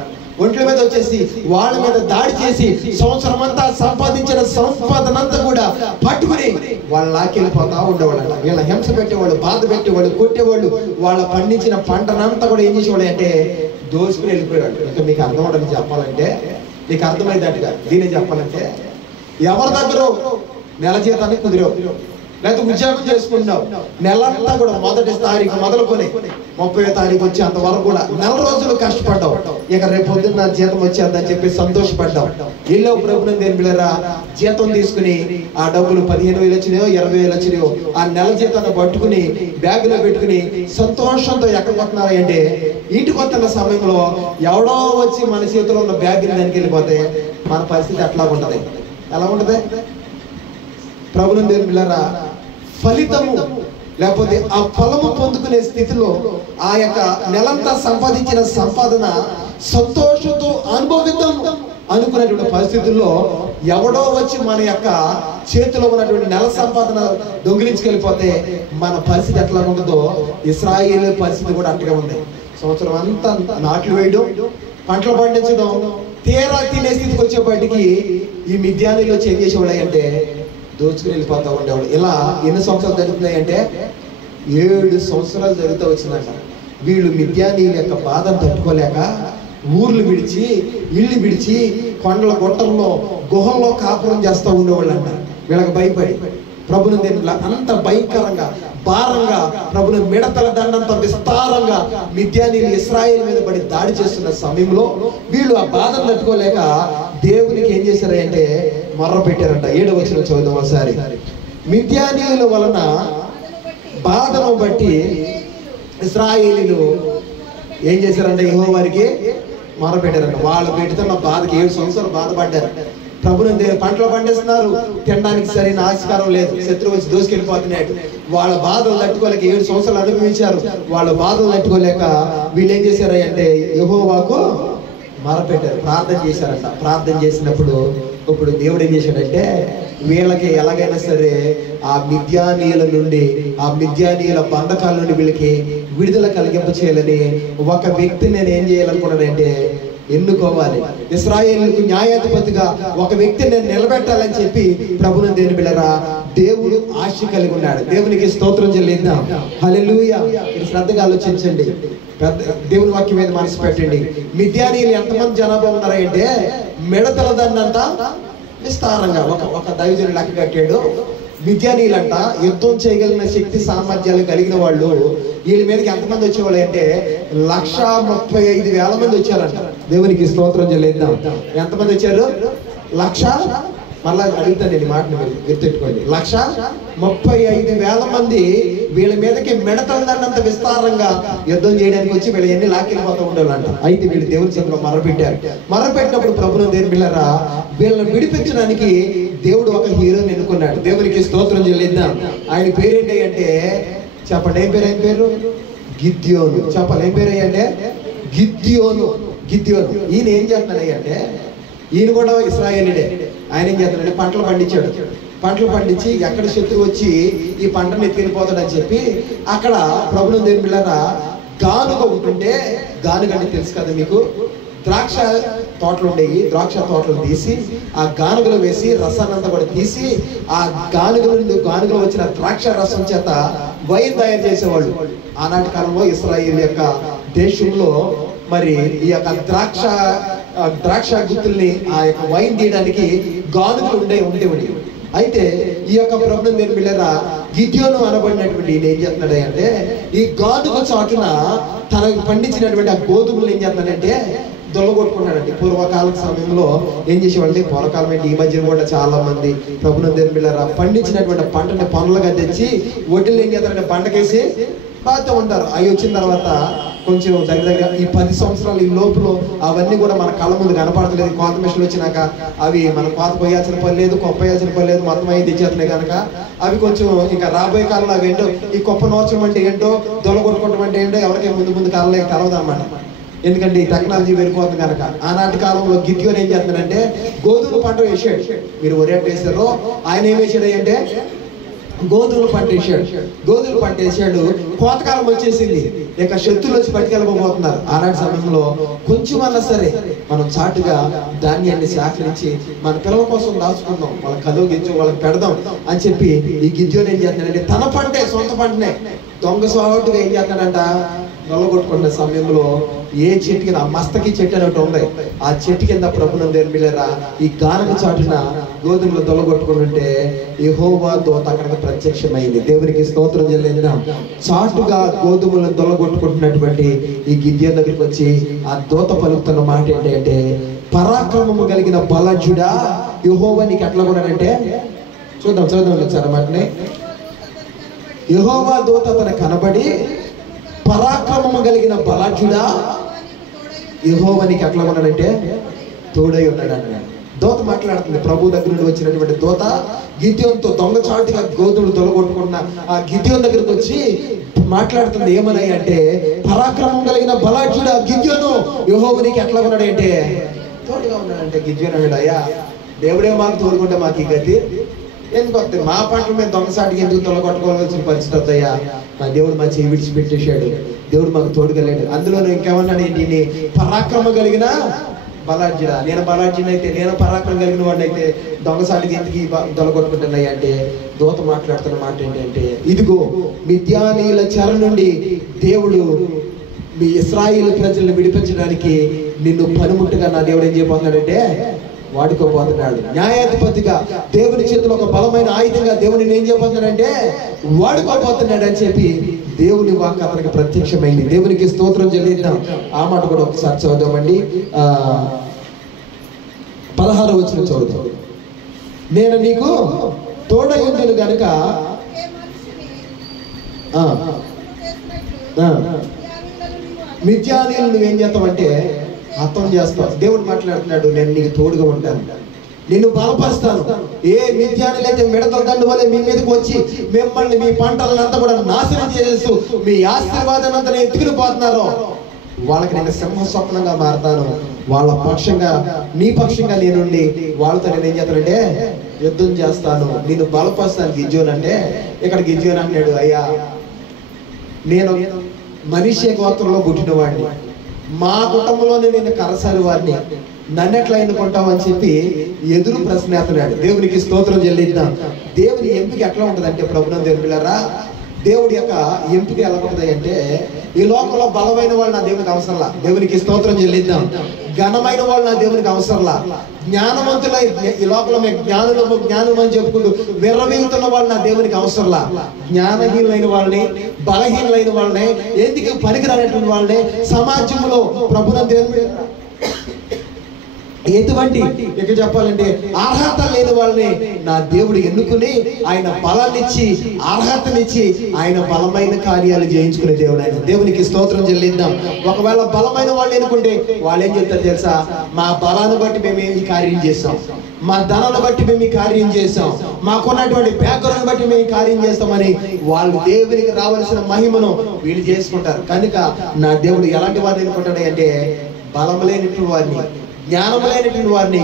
ఒంట్ల మీద వచ్చేసి వాళ్ళ మీద దాడి చేసి సంవత్సరం అంతా సంపాదించిన సంపాదనంతా కూడా పట్టుకుని వాళ్ళు లాకెళ్ళిపోతా ఉండేవాళ్ళు. వీళ్ళ హింస పెట్టేవాళ్ళు, బాధ పెట్టేవాళ్ళు, కొట్టేవాళ్ళు. వాళ్ళ పండించిన పంటనంతా కూడా ఏం చేసేవాళ్ళు అంటే దోసుకుని వెళ్ళిపోయేవాళ్ళు. ఇంకా మీకు అర్థం అవడానికి చెప్పాలంటే, నీకు అర్థమైనట్టుగా దీనే చెప్పాలంటే, ఎవరి దగ్గర నెల జీతానికి కుదిరావు లేకపోతే ఉద్యోగం చేసుకుంటున్నావు, నెలంతా కూడా మొదటి తారీఖు మొదలుకొని 30వ తారీఖు వచ్చి అంతవరకు కూడా 4 రోజులు కష్టపడ్డావు. ఇక రేపు పొద్దున్న జీతం వచ్చేద్దని చెప్పి సంతోషపడ్డావు. ఇల్లు ప్రభుత్వం దేని బిళ్ళరా జీతం తీసుకుని ఆ డబ్బులు 15,000 వచ్చినాయో 20,000 వచ్చినాయో ఆ నెల జీతాన్ని పట్టుకుని బ్యాగులో పెట్టుకుని సంతోషంతో ఎక్కడ పోతున్నారు అంటే ఇంటికి వస్తున్న సమయంలో ఎవడో వచ్చి మన చేతిలో ఉన్న బ్యాగుని దానికి వెళ్ళిపోతే మన పరిస్థితి ఎట్లా ఉంటది? ఎలా ఉంటది? ప్రభుత్వం దేని బిళ్ళరా ఫలితము లేకపోతే ఆ ఫలము పొందుకునే స్థితిలో ఆ యొక్క నెలంతా సంపాదించిన సంపాదన సంతోషంతో అనుభవిద్దాం అనుకునేటువంటి పరిస్థితుల్లో ఎవడో వచ్చి మన యొక్క చేతిలో ఉన్నటువంటి నెల సంపాదన దొంగిలించుకెళ్ళిపోతే మన పరిస్థితి ఎట్లా ఉంటుందో ఇశ్రాయేలు పరిస్థితి కూడా అట్లా ఉంది. సంవత్సరం అంతా నాట్లు వేయడం, పంటలు పండించడం, తీరా తినే స్థితికి వచ్చేప్పటికి ఈ మిద్యానీలో చేంజ్ చేసేవాళ్ళు అంటే దోచుకుని వెళ్ళిపోతా ఉండేవాళ్ళు. ఇలా ఎన్ని సంవత్సరాలు జరుగుతున్నాయంటే 7 సంవత్సరాలు జరుగుతూ వచ్చిందంట. వీళ్ళు మిద్యానీయుల యొక్క బాధను తట్టుకోలేక ఊర్లు విడిచి, ఇల్లు విడిచి, కొండల గుట్టల్లో గుహల్లో కాపురం చేస్తూ ఉండేవాళ్ళు అంట. వీళ్ళకి భయపడి ప్రభుని దేనిలా అంత భయంకరంగా భారంగా ప్రభుని మిడతల దండంత విస్తారంగా మిద్యానీయులు ఇశ్రాయేలు మీద పడి దాడి చేస్తున్న సమయంలో వీళ్ళు ఆ బాధను తట్టుకోలేక దేవునికి ఏం చేశారంటే మొర్ర పెట్టారంట. 7వ వచనం చదువుదాం ఒకసారి. మిద్యానీయుల వలన బాధను బట్టి ఇశ్రాయేలీలు ఏం చేశారంటే యెహోవాకి మొర్ర పెట్టారంట. వాళ్ళు పెడుతున్న బాధకి 7 సంవత్సరాలు బాధపడ్డారు. ప్రభుని పంటలు పండిస్తున్నారు, తినడానికి సరైన ఆస్కారం లేదు, శత్రువు వచ్చి దోసుకెళ్ళిపోతున్నాడు. వాళ్ళ బాధలు తట్టుకోలేక 7 సంవత్సరాలు అనుభవించారు. వాళ్ళ బాధలు తట్టుకోలేక వీళ్ళు ఏం చేశారంటే యెహోవాకు మొరపెట్టారు, ప్రార్థన చేశారంట. ప్రార్థన చేసినప్పుడు ఇప్పుడు దేవుడు ఏం చేశాడంటే వీళ్ళకి ఎలాగైనా సరే ఆ మిద్యానీయుల నుండి, ఆ మిద్యానీయుల బంధకాల నుండి వీళ్ళకి విడుదల కలిగింప చేయాలని ఒక వ్యక్తిని నేను ఏం చేయాలనుకున్నానంటే ఎన్నుకోవాలి. ఇశ్రాయేలుకు న్యాయాధిపతిగా ఒక వ్యక్తిని నేను నిలబెట్టాలని చెప్పి ప్రభుని దేని బిళ్ళరా దేవుడు ఆశ కలిగి ఉన్నాడు. దేవునికి స్తోత్రం చెల్లిద్దాం. హల్లెలూయా. శ్రద్ధగా ఆలోచించండి, దేవుని వాక్యం మీద మనసు పెట్టండి. మిద్యానీయులు ఎంతమంది జనాభా ఉన్నారంటే మిడతల దండంతా విస్తారంగా ఒక దైవజనుడు లెక్క కట్టాడు. మిద్యానీయులంట యుద్ధం చేయగలిగిన శక్తి సామర్థ్యాలు కలిగిన వాళ్ళు వీళ్ళ మీదకి ఎంతమంది వచ్చేవాళ్ళు అంటే 135,000 మంది వచ్చారంట. దేవునికి స్తోత్రం చెల్లిద్దాం. ఎంతమంది వచ్చారు? 1,00,000. మళ్ళా అడుగుతాను నేను మాటను గుర్తెట్టుకోండి. 135,000 మంది వీళ్ళ మీదకి మిడతలంత విస్తారంగా యుద్ధం చేయడానికి వచ్చి వీళ్ళు ఎన్ని లాక్కెళ్ళిపోతూ ఉండేవాళ్ళంట. అయితే వీళ్ళు దేవుని చేతిలో మొరపెట్టారు. మొరపెట్టినప్పుడు ప్రభువును దేని బిళ్ళరా వీళ్ళని విడిపించడానికి దేవుడు ఒక హీరోని ఎన్నుకున్నాడు. దేవునికి స్తోత్రం చెల్లిద్దాం. ఆయన పేరేంటి అంటే చెప్పండి, ఏం పేరు? ఆయన పేరు గిద్యోను. చెప్పాలి, ఏం పేరు అంటే గిద్యోను. ఈయన ఏం చేస్తున్నాడు అంటే ఈయన కూడా ఇశ్రాయేలీయుడే. ఆయన ఏం చేస్తున్నాడు, పంటలు పండించాడు. పంటలు పండించి ఎక్కడ శత్రువు వచ్చి ఈ పంటను ఎత్తుకెళ్ళిపోతాడని చెప్పి అక్కడ ప్రభువును దేని బిళ్ళరా గానుగ ఉంటుంటే, గానుగ అంటే తెలుసు కదా మీకు, ద్రాక్ష తోటలు ఉండేవి. ద్రాక్ష తోటలు తీసి ఆ గానుగలు వేసి రసాన్నంతా కూడా తీసి ఆ గానుగలో వచ్చిన ద్రాక్ష రసం చేత వైన్ తయారు చేసేవాళ్ళు. ఆనాటి కాలంలో ఇశ్రాయేలు యొక్క దేశంలో మరి ఈ యొక్క ద్రాక్ష గుత్తుల్ని ఆ యొక్క వైన్ తీయడానికి గానుగలు ఉండేవి. అయితే ఈ యొక్క ప్రభువును దేని బిళ్ళరా గిద్యోను అనబడినటువంటి ఈయన ఏం చేస్తున్నాడు అంటే ఈ గానుగ చాటున తనకు పండించినటువంటి ఆ గోధుమలు ఏం చేస్తున్నాడంటే దొల్లగొట్టుకున్నాడండి. పూర్వకాల సమయంలో ఏం చేసేవాళ్ళండి, పూర్వకాలం ఏంటి, ఈ మధ్యన కూడా చాలా మంది ప్రభునందు బిడ్డలారా పండించినటువంటి పంటని పనులుగా తెచ్చి వడ్డీలు ఏం చేస్తారంటే పంటకేసి బాగా ఉంటారు. అవి వచ్చిన తర్వాత కొంచెం దగ్గర ఈ 10 సంవత్సరాలు ఈ లోపల అవన్నీ కూడా మన కళ్ళ ముందు కనపడతలేదు. కోత మిషన్లు వచ్చినాక అవి మన కోత పోయాల్సిన పని లేదు, కొప్ప వేయాల్సిన పని లేదు, మొత్తం అవి తెచ్చేస్తున్నాయి కనుక అవి కొంచెం ఇంకా రాబోయే కాలంలో అవి ఏంటో, ఈ కొప్ప నోర్చడం అంటే ఏంటో, దొల్లగొట్టుకోవడం అంటే ఏంటో ఎవరికీ ముందు కాలంలో తెలవదు అనమాట. ఎందుకంటే ఈ టెక్నాలజీ పెరిగిపోతుంది కనుక. ఆనాటి కాలంలో గిద్యోను ఏం చేస్తున్నాడంటే గోధుమ పంట వేసాడు. మీరు వరి అంటే వేసారో, ఆయన ఏం వేసాడు అంటే గోధుమలు పంట వేసాడు. గోధుమలు పంట వేసాడు. కోతకాలం వచ్చేసింది, ఇక శత్రులు వచ్చి పట్టుకెళ్ళబోతున్నారు. ఆనాటి సమయంలో కొంచెం అన్నా సరే మనం చాటుగా ధాన్యాన్ని సేకరించి మన పిల్లల కోసం దాచుకుందాం, వాళ్ళకి కలుగించు, వాళ్ళకి పెడదాం అని చెప్పి ఈ గిద్యోను ఏం చేస్తున్నాడంటే తన పంటే, సొంత పంటనే దొంగ సాటుగా ఏం చేస్తున్నాడంట, నల్లగొట్టుకున్న సమయంలో ఏ చెట్టు కింద, మస్తకి చెట్టు అని ఒకటి ఉంది, ఆ చెట్టు కింద ప్రభునందు బిడ్డలారా ఈ గానక చాటున గోధుమలు దొల్లగొట్టుకుంటుంటే యెహోవా దూత అక్కడికి ప్రత్యక్షమైంది. దేవునికి స్తోత్రం చెల్లించుదాం. చాటుగా గోధుమలను దొల్లగొట్టుకుంటున్నటువంటి ఈ గిద్యోను దగ్గరికి వచ్చి ఆ దూత పలుకుతున్న మాట ఏంటంటే, పరాక్రమము కలిగిన బలజుడా యెహోవా నీకు ఎట్లా కొన్నాడంటే, చూద్దాం ఒకసారి మాటని. యెహోవా దూత అతను కనబడి, పరాక్రమము కలిగిన బలాఢ్యుడా యెహోవా నీకు ఎట్లా ఉన్నాడంటే తోడై ఉన్నాడు అన్నాడు. దూత మాట్లాడుతుంది. ప్రభు దగ్గర నుండి వచ్చినటువంటి దూత గిద్యోనుతో దొంగచాటుగా గోధుమలు తొలగొట్టుకున్న ఆ గిద్యోను దగ్గరికి వచ్చి మాట్లాడుతుంది. ఏమని అంటే, పరాక్రమం కలిగిన బలాఢ్యుడా గిద్యోను యెహోవా నీకు ఎట్లా ఉన్నాడంటే తోడుగా ఉన్నాడంటే. గిద్యోను అన్నాడు, అయ్యా దేవుడే మాకు తోడుకుంటే మాకు ఈ గతి ఎందుకు వస్తుంది, మా పంటల మీద దొంగసాటికి ఎందుకు తొలగొట్టుకోవాల్సిన పరిస్థితి వద్దయ్యా, మా దేవుడు మా చేయి విడిచిపెట్టేశాడు, దేవుడు మాకు తోడుగలేడు. అందులో ఇంకేమన్నాడు ఏంటి, పరాక్రమం కలిగిన బలాఢ్యుడా, నేను బలాఢ్యుని అయితే, నేను పరాక్రమం కలిగిన వాడిని అయితే దొంగసాటికి ఎందుకు తొలగొట్టుకుంటున్నాయి అంటే దూత మాట్లాడుతున్న మాట ఏంటంటే, ఇదిగో మిద్యానీయుల చెర నుండి దేవుడు మీ ఇశ్రాయేలు ప్రజలను విడిపించడానికి నిన్ను పనిముట్టుగా నా దేవుడు ఏం చేయబోతున్నాడంటే వాడుకోబోతున్నాడు. న్యాయాధిపతిగా దేవుని చేతిలో ఒక బలమైన ఆయుధంగా దేవుని ఏం చేయబోతున్నాడంటే వాడుకోబోతున్నాడు అని చెప్పి దేవుని వాక్కు అతనికి ప్రత్యక్షమైంది. దేవునికి స్తోత్రం చెల్లిద్దాం. ఆ మాట కూడా ఒకసారి చదువుదామండి. 16వ వచనం చదువుతాం. నేను నీకు తోడై ఉన్నాను గనుక మిద్యానీయులు నువ్వేం చేస్తావంటే అర్థం చేస్తావు. దేవుడు మాట్లాడుతున్నాడు, నేను నీకు తోడుగా ఉంటాను, నిన్ను బలపరుస్తాను. ఏ మిద్యానీయులైతే మిడతల దండు వల్ల మీ మీదకి వచ్చి మిమ్మల్ని మీ పంటలంతా కూడా నాశనం చేసేస్తూ మీ ఆశీర్వాదాన్ని అంతా ఎత్తుకుని పోతున్నారో వాళ్ళకి నేను సింహ స్వప్నంగా మారుతాను. వాళ్ళ పక్షంగా నీ పక్షంగా నేనుండి వాళ్ళతో నేను ఏం చేస్తానంటే యుద్ధం చేస్తాను, నిన్ను బలపరుస్తాను. గిద్యోను అంటే ఇక్కడ గిద్యోను అన్నాడు, అయ్యా నేను మనిషి గోత్రంలో పుట్టిన వాడిని, మా కుటుంబంలోనే నేను కరసారి వారిని, నన్ను ఎట్లా ఎన్నుకుంటావు అని చెప్పి ఎదురు ప్రశ్న వేస్తున్నాడు. దేవునికి స్తోత్రం చెల్లిద్దాం. దేవుని ఎంపిక ఎట్లా ఉంటుందంటే ప్రభునందు దేవులారా, దేవుడి యొక్క ఎంపిక ఎలా ఉంటుంది అంటే, ఈ లోకంలో బలమైన వాళ్ళు నా దేవునికి అవసరంలా, దేవునికి స్తోత్రం చెల్లిద్దాం. ఘనమైన వాళ్ళు నా దేవునికి అవసరంలా, జ్ఞానవంతులై ఈ లోకంలో మేము జ్ఞానం అని చెప్పుకుంటూ విర్రవీగుతున్న వాళ్ళు నా దేవునికి అవసరంలా, జ్ఞానహీనులైన వాళ్ళని, బలహీనులైన వాళ్ళని, ఎందుకు పనికిరానటువంటి వాళ్ళని సమాజంలో ప్రభునందు దేవుని ఎటువంటి ఇక చెప్పాలంటే అర్హత లేని వాళ్ళని నా దేవుడు ఎన్నుకుని ఆయన బలాన్నిచ్చి అర్హతనిచ్చి ఆయన బలమైన కార్యాలు చేయించుకునే దేవుడు ఆయన. దేవునికి స్తోత్రం చెల్లిద్దాం. ఒకవేళ బలమైన వాళ్ళు ఎన్నుకుంటే వాళ్ళు ఏం చెప్తారు తెలుసా, మా బలాన్ని బట్టి మేము ఈ కార్యం చేస్తాం, మా ధనాన్ని బట్టి మేము ఈ కార్యం చేస్తాం, మాకున్నటువంటి బ్యాక్గ్రౌండ్ బట్టి మేము ఈ కార్యం చేస్తామని వాళ్ళు దేవునికి రావాల్సిన మహిమను వీళ్ళు చేసుకుంటారు. కనుక నా దేవుడు ఎలాంటి వారిని ఎన్నుకుంటాడు అంటే బలం లేనటువంటి వారిని, జ్ఞానం లేనటువంటి వారిని,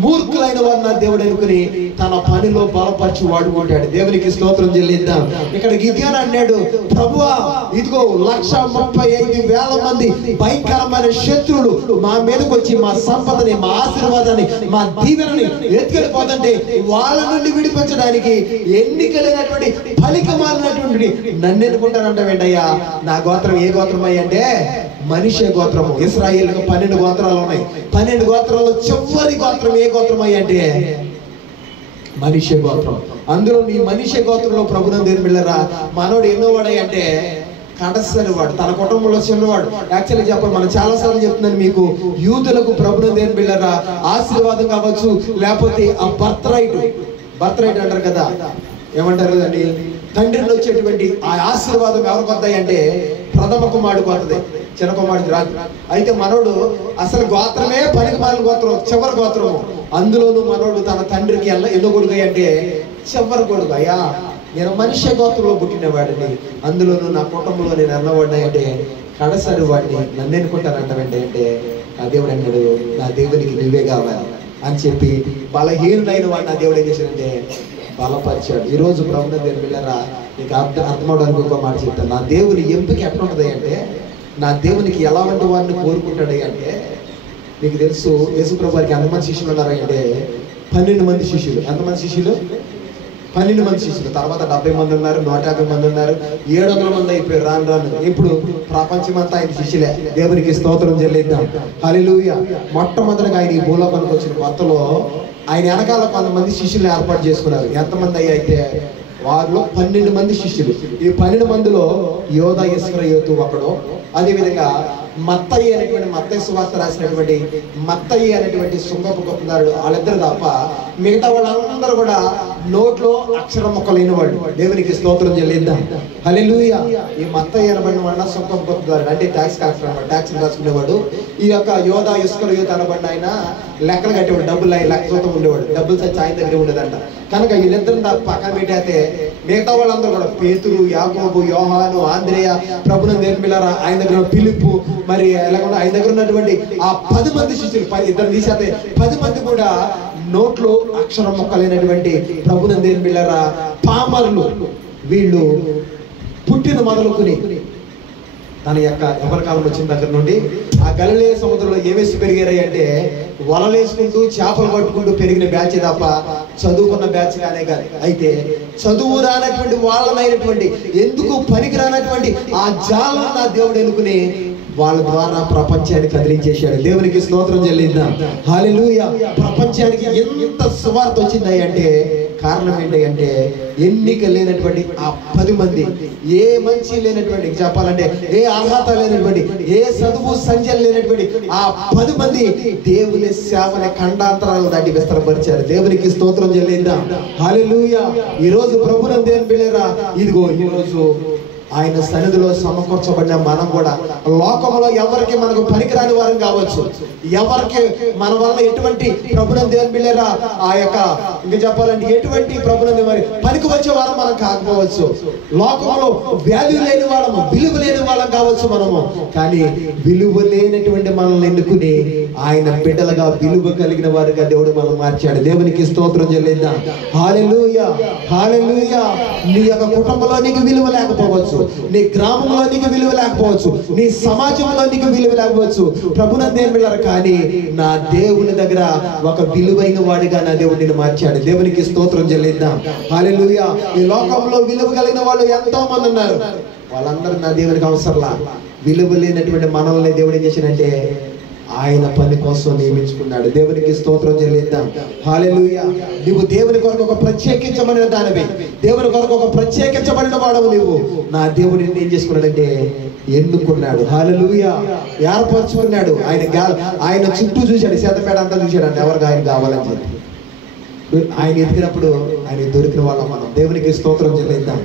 మూర్ఖులైన వారిని నా దేవుడు అనుకుని తన పనిలో బలపరిచి వాడుకుంటాడు. దేవునికి స్తోత్రం చెల్లిద్దాం. ఇక్కడ గిద్యోను అన్నాడు, ప్రభువా ఇదిగో 135,000 మంది భయంకరమైన శత్రువులు మా మీదకి వచ్చి మా సంపదని, మా ఆశీర్వాదాన్ని, మా దీవెనని ఎత్తుకెళ్ళిపోతుంటే వాళ్ళ నుండి విడిపించడానికి ఎన్నికలైనటువంటి ఫలికమాలినటువంటి నన్ను ఎన్నుకుంటానంటావేంటయ్యా. నా గోత్రం ఏ గోత్రం అయ్యి అంటే మనిషి గోత్రము. ఇశ్రాయేలుకు 12 గోత్రాలు ఉన్నాయి. 12 గోత్రాల్లో చివరి గోత్రం ఏ గోత్రం అయ్యి అంటే మనిషి గోత్రం. అందులో నీ మనిషి గోత్రంలో ప్రభునందు దేవుని బిడ్డలారా మనోడు ఎన్నో వాడై అంటే కడసరి వాడు, తన కుటుంబంలో చిన్నవాడు. యాక్చువల్లీ చెప్పాలి, మనం చాలాసార్లు చెప్తున్నాను మీకు, యూదులకు ప్రభుత్వం దేని బిళ్ళరా ఆశీర్వాదం కావచ్చు, లేకపోతే ఆ బర్త్ రైట్ అంటారు కదా, ఏమంటారు కదండి, తండ్రిని వచ్చేటువంటి ఆ ఆశీర్వాదం ఎవరికి వస్తాయి అంటే ప్రథమ కుమారుడికి వస్తుంది, చిన్న కుమారుడికి రాదు. అయితే మనోడు అసలు గోత్రమే పనికి మాలిన గోత్రం, చివరి గోత్రము. అందులోనూ మనోడు తన తండ్రికి ఎన్నో కొడుకు అంటే చివరి కొడుకు. అయ్యా నేను మనిషి గోత్రంలో పుట్టినవాడిని, అందులోనూ నా కుటుంబంలో నేను ఎన్నవాడినాయంటే కడసరి వాడిని, నన్ను ఎన్నుకుంటానంటే అంటే నా దేవుడు అన్నాడు, నా దేవునికి నువ్వే కావాలి అని చెప్పి బలహీనుడైన వాడు నా దేవుడు ఏం చేశాడంటే బలపరిచాడు. ఈరోజు ప్రభుత్వం దేని పిల్లరా నీకు అర్థమవడానికి ఒక మాట చెప్తాను. నా దేవుని ఎంపిక ఎట్లా ఉంటుంది అంటే, నా దేవునికి ఎలా వంటి వాడిని కోరుకుంటాడు అంటే, మీకు తెలుసు యేసుప్రభు వారికి ఎంతమంది శిష్యులు ఉన్నారంటే 12 మంది శిష్యులు. ఎంతమంది శిష్యులు? 12 మంది శిష్యులు. తర్వాత 70 మంది ఉన్నారు, 150 మంది ఉన్నారు, 700 మంది అయిపోయారు రాను. ఇప్పుడు ప్రపంచమంతా ఆయన శిష్యులే. దేవునికి స్తోత్రం చెల్లిద్దాం. హల్లెలూయా. మొట్టమొదటిగా ఆయన ఈ భూలోకానికి వచ్చిన కొత్తలో ఆయన వెనకాల కొంతమంది శిష్యులు ఏర్పాటు చేసుకున్నారు. ఎంతమంది అయితే వారిలో 12 మంది శిష్యులు. ఈ 12 మందిలో యోధా ఇస్కరియోతు ఒకడు, అదేవిధంగా మత్తయి అనేటువంటి మత్తయి సువార్త రాసినటువంటి మత్తయి అనేటువంటి సుంగపు గొప్పదారుడు, వాళ్ళిద్దరు తప్ప మిగతా వాళ్ళందరూ కూడా నోట్లో అక్షరం మొక్క లేని వాళ్ళు. దేవునికి స్తోత్రం చెల్లిద్దాం. హల్లెలూయా. ఈ మత్తయి అనబడిన వాడు సుంగపు గొప్పదారుడు, అంటే ట్యాక్స్ కలెక్టర్ అనమాట, ట్యాక్స్ రాసుకునేవాడు. ఈ యొక్క యోధా ఇస్కరియోతు అనబడిన ఆయన లెక్కలు కట్టేవాడు, డబ్బులు లెక్కలతో ఉండేవాడు, డబ్బులు సచ్చి ఆయన దగ్గర ఉండేదంట. కనుక వీళ్ళిద్దరిని పక్కన పెట్టేస్తే మిగతా వాళ్ళందరూ కూడా పేతురు, యాకోబు, యోహాను, ఆంద్రేయ, ప్రభునందు దేని పిల్లరా ఆయన దగ్గర ఫిలిప్పు, మరి ఎలాగొండ ఆయన దగ్గర ఉన్నటువంటి ఆ 10 మంది శిష్యులు, ఇద్దరు తీసేస్తే 10 మంది కూడా నోట్లో అక్షరం మొక్కలేనటువంటి ప్రభునందు దేని పిల్లరా పామరులు. వీళ్ళు పుట్టిన మొదలుకుని తన యొక్క ఎవరికాలం వచ్చిన దగ్గర నుండి ఆ గలిలయ సముద్రంలో ఏమేసి పెరిగాయి అంటే వలలేసుకుంటూ చేపలు పట్టుకుంటూ పెరిగిన బ్యాచ్ తప్ప చదువుకున్న బ్యాచ్ కానే కాదు. అయితే చదువు రానటువంటి వాళ్ళనైనటువంటి, ఎందుకు పనికి రానటువంటి ఆ జాలను నా దేవుడు ఎన్నుకుని వాళ్ళ ద్వారా ప్రపంచాన్ని కదిలించేశాడు. దేవునికి స్తోత్రం చెల్లిద్దాం. హల్లెలూయా. ప్రపంచానికి ఎంత సువార్త వచ్చింది అంటే కారణం ఏంటి అంటే, ఎన్నిక లేనటువంటి ఆ 10 మంది, ఏ మంచి లేనటువంటి, చెప్పాలంటే ఏ అర్హత లేనటువంటి, ఏ చదువు సంజలు లేనటువంటి ఆ 10 మంది దేవుని సేవని ఖండాంతరాలు దాటి విస్తరపరిచారు. దేవునికి స్తోత్రం చెల్లిద్దాం. హల్లెలూయా. ఈ రోజు ప్రభునందు దేని పిల్లరా, ఇదిగో ఈ రోజు ఆయన సన్నిధిలో సమకూర్చబడిన మనం కూడా లోకంలో ఎవరికి మనకు పనికిరాని వారం కావచ్చు, ఎవరికి మన వల్ల ఎటువంటి ప్రభునందు దేని పిల్లరా ఆ యొక్క ఇంకా చెప్పాలంటే ఎటువంటి ప్రభునందు మరి పనికి వచ్చే వారం మనం కాకపోవచ్చు, లోకంలో వాల్యూ లేని వాళ్ళము, విలువ లేని వాళ్ళం కావచ్చు మనము. కానీ విలువ లేనటువంటి మనల్ని ఎన్నుకుని ఆయన బిడ్డలుగా విలువ కలిగిన వారిగా దేవుడు మనం మార్చాడు. దేవునికి స్తోత్రం చెల్లిద్దాం. హల్లెలూయా. హల్లెలూయా. నీ యొక్క కుటుంబంలో నీకు విలువ లేకపోవచ్చు, నీ గ్రామంలో నీకు విలువ లేకపోవచ్చు, నీ సమాజంలో నీకు విలువ లేకపోవచ్చు, ప్రభునందు దేని పిల్లరా, కానీ నా దేవుని దగ్గర ఒక విలువైన వాడిగా నా దేవుడు నిన్ను మార్చాడు. దేవునికి స్తోత్రం చెల్లిద్దాం. హల్లెలూయా. ఈ లోకంలో విలువ కలిగిన వాళ్ళు ఎంతో మంది ఉన్నారు, వాళ్ళందరూ నా దేవునికి అవసరంలా. విలువ లేనటువంటి మనల్ని దేవుడు ఏం చేశాడంటే ఆయన పని కోసం నియమించుకున్నాడు. దేవునికి స్తోత్రం చెల్లిద్దాం. హల్లెలూయా. నువ్వు దేవుని కొరకు ఒక ప్రత్యేకించబడిన దానివి, దేవుని కొరకు ఒక ప్రత్యేకించబడిన వాడవు నువ్వు. నా దేవుడు నిన్ను ఏం చేసుకున్నాడంటే ఎన్నుకున్నాడు. హల్లెలూయా. ఏర్పరచుకున్నాడు. ఆయన చుట్టూ చూశాడు, శాతపేట అంతా చూశాడు అంటే ఎవరికి ఆయన కావాలని చెప్పి. ఆయన ఎదిగినప్పుడు ఆయన దొరికిన వాళ్ళం మనం. దేవునికి స్తోత్రం చెల్లిద్దాం.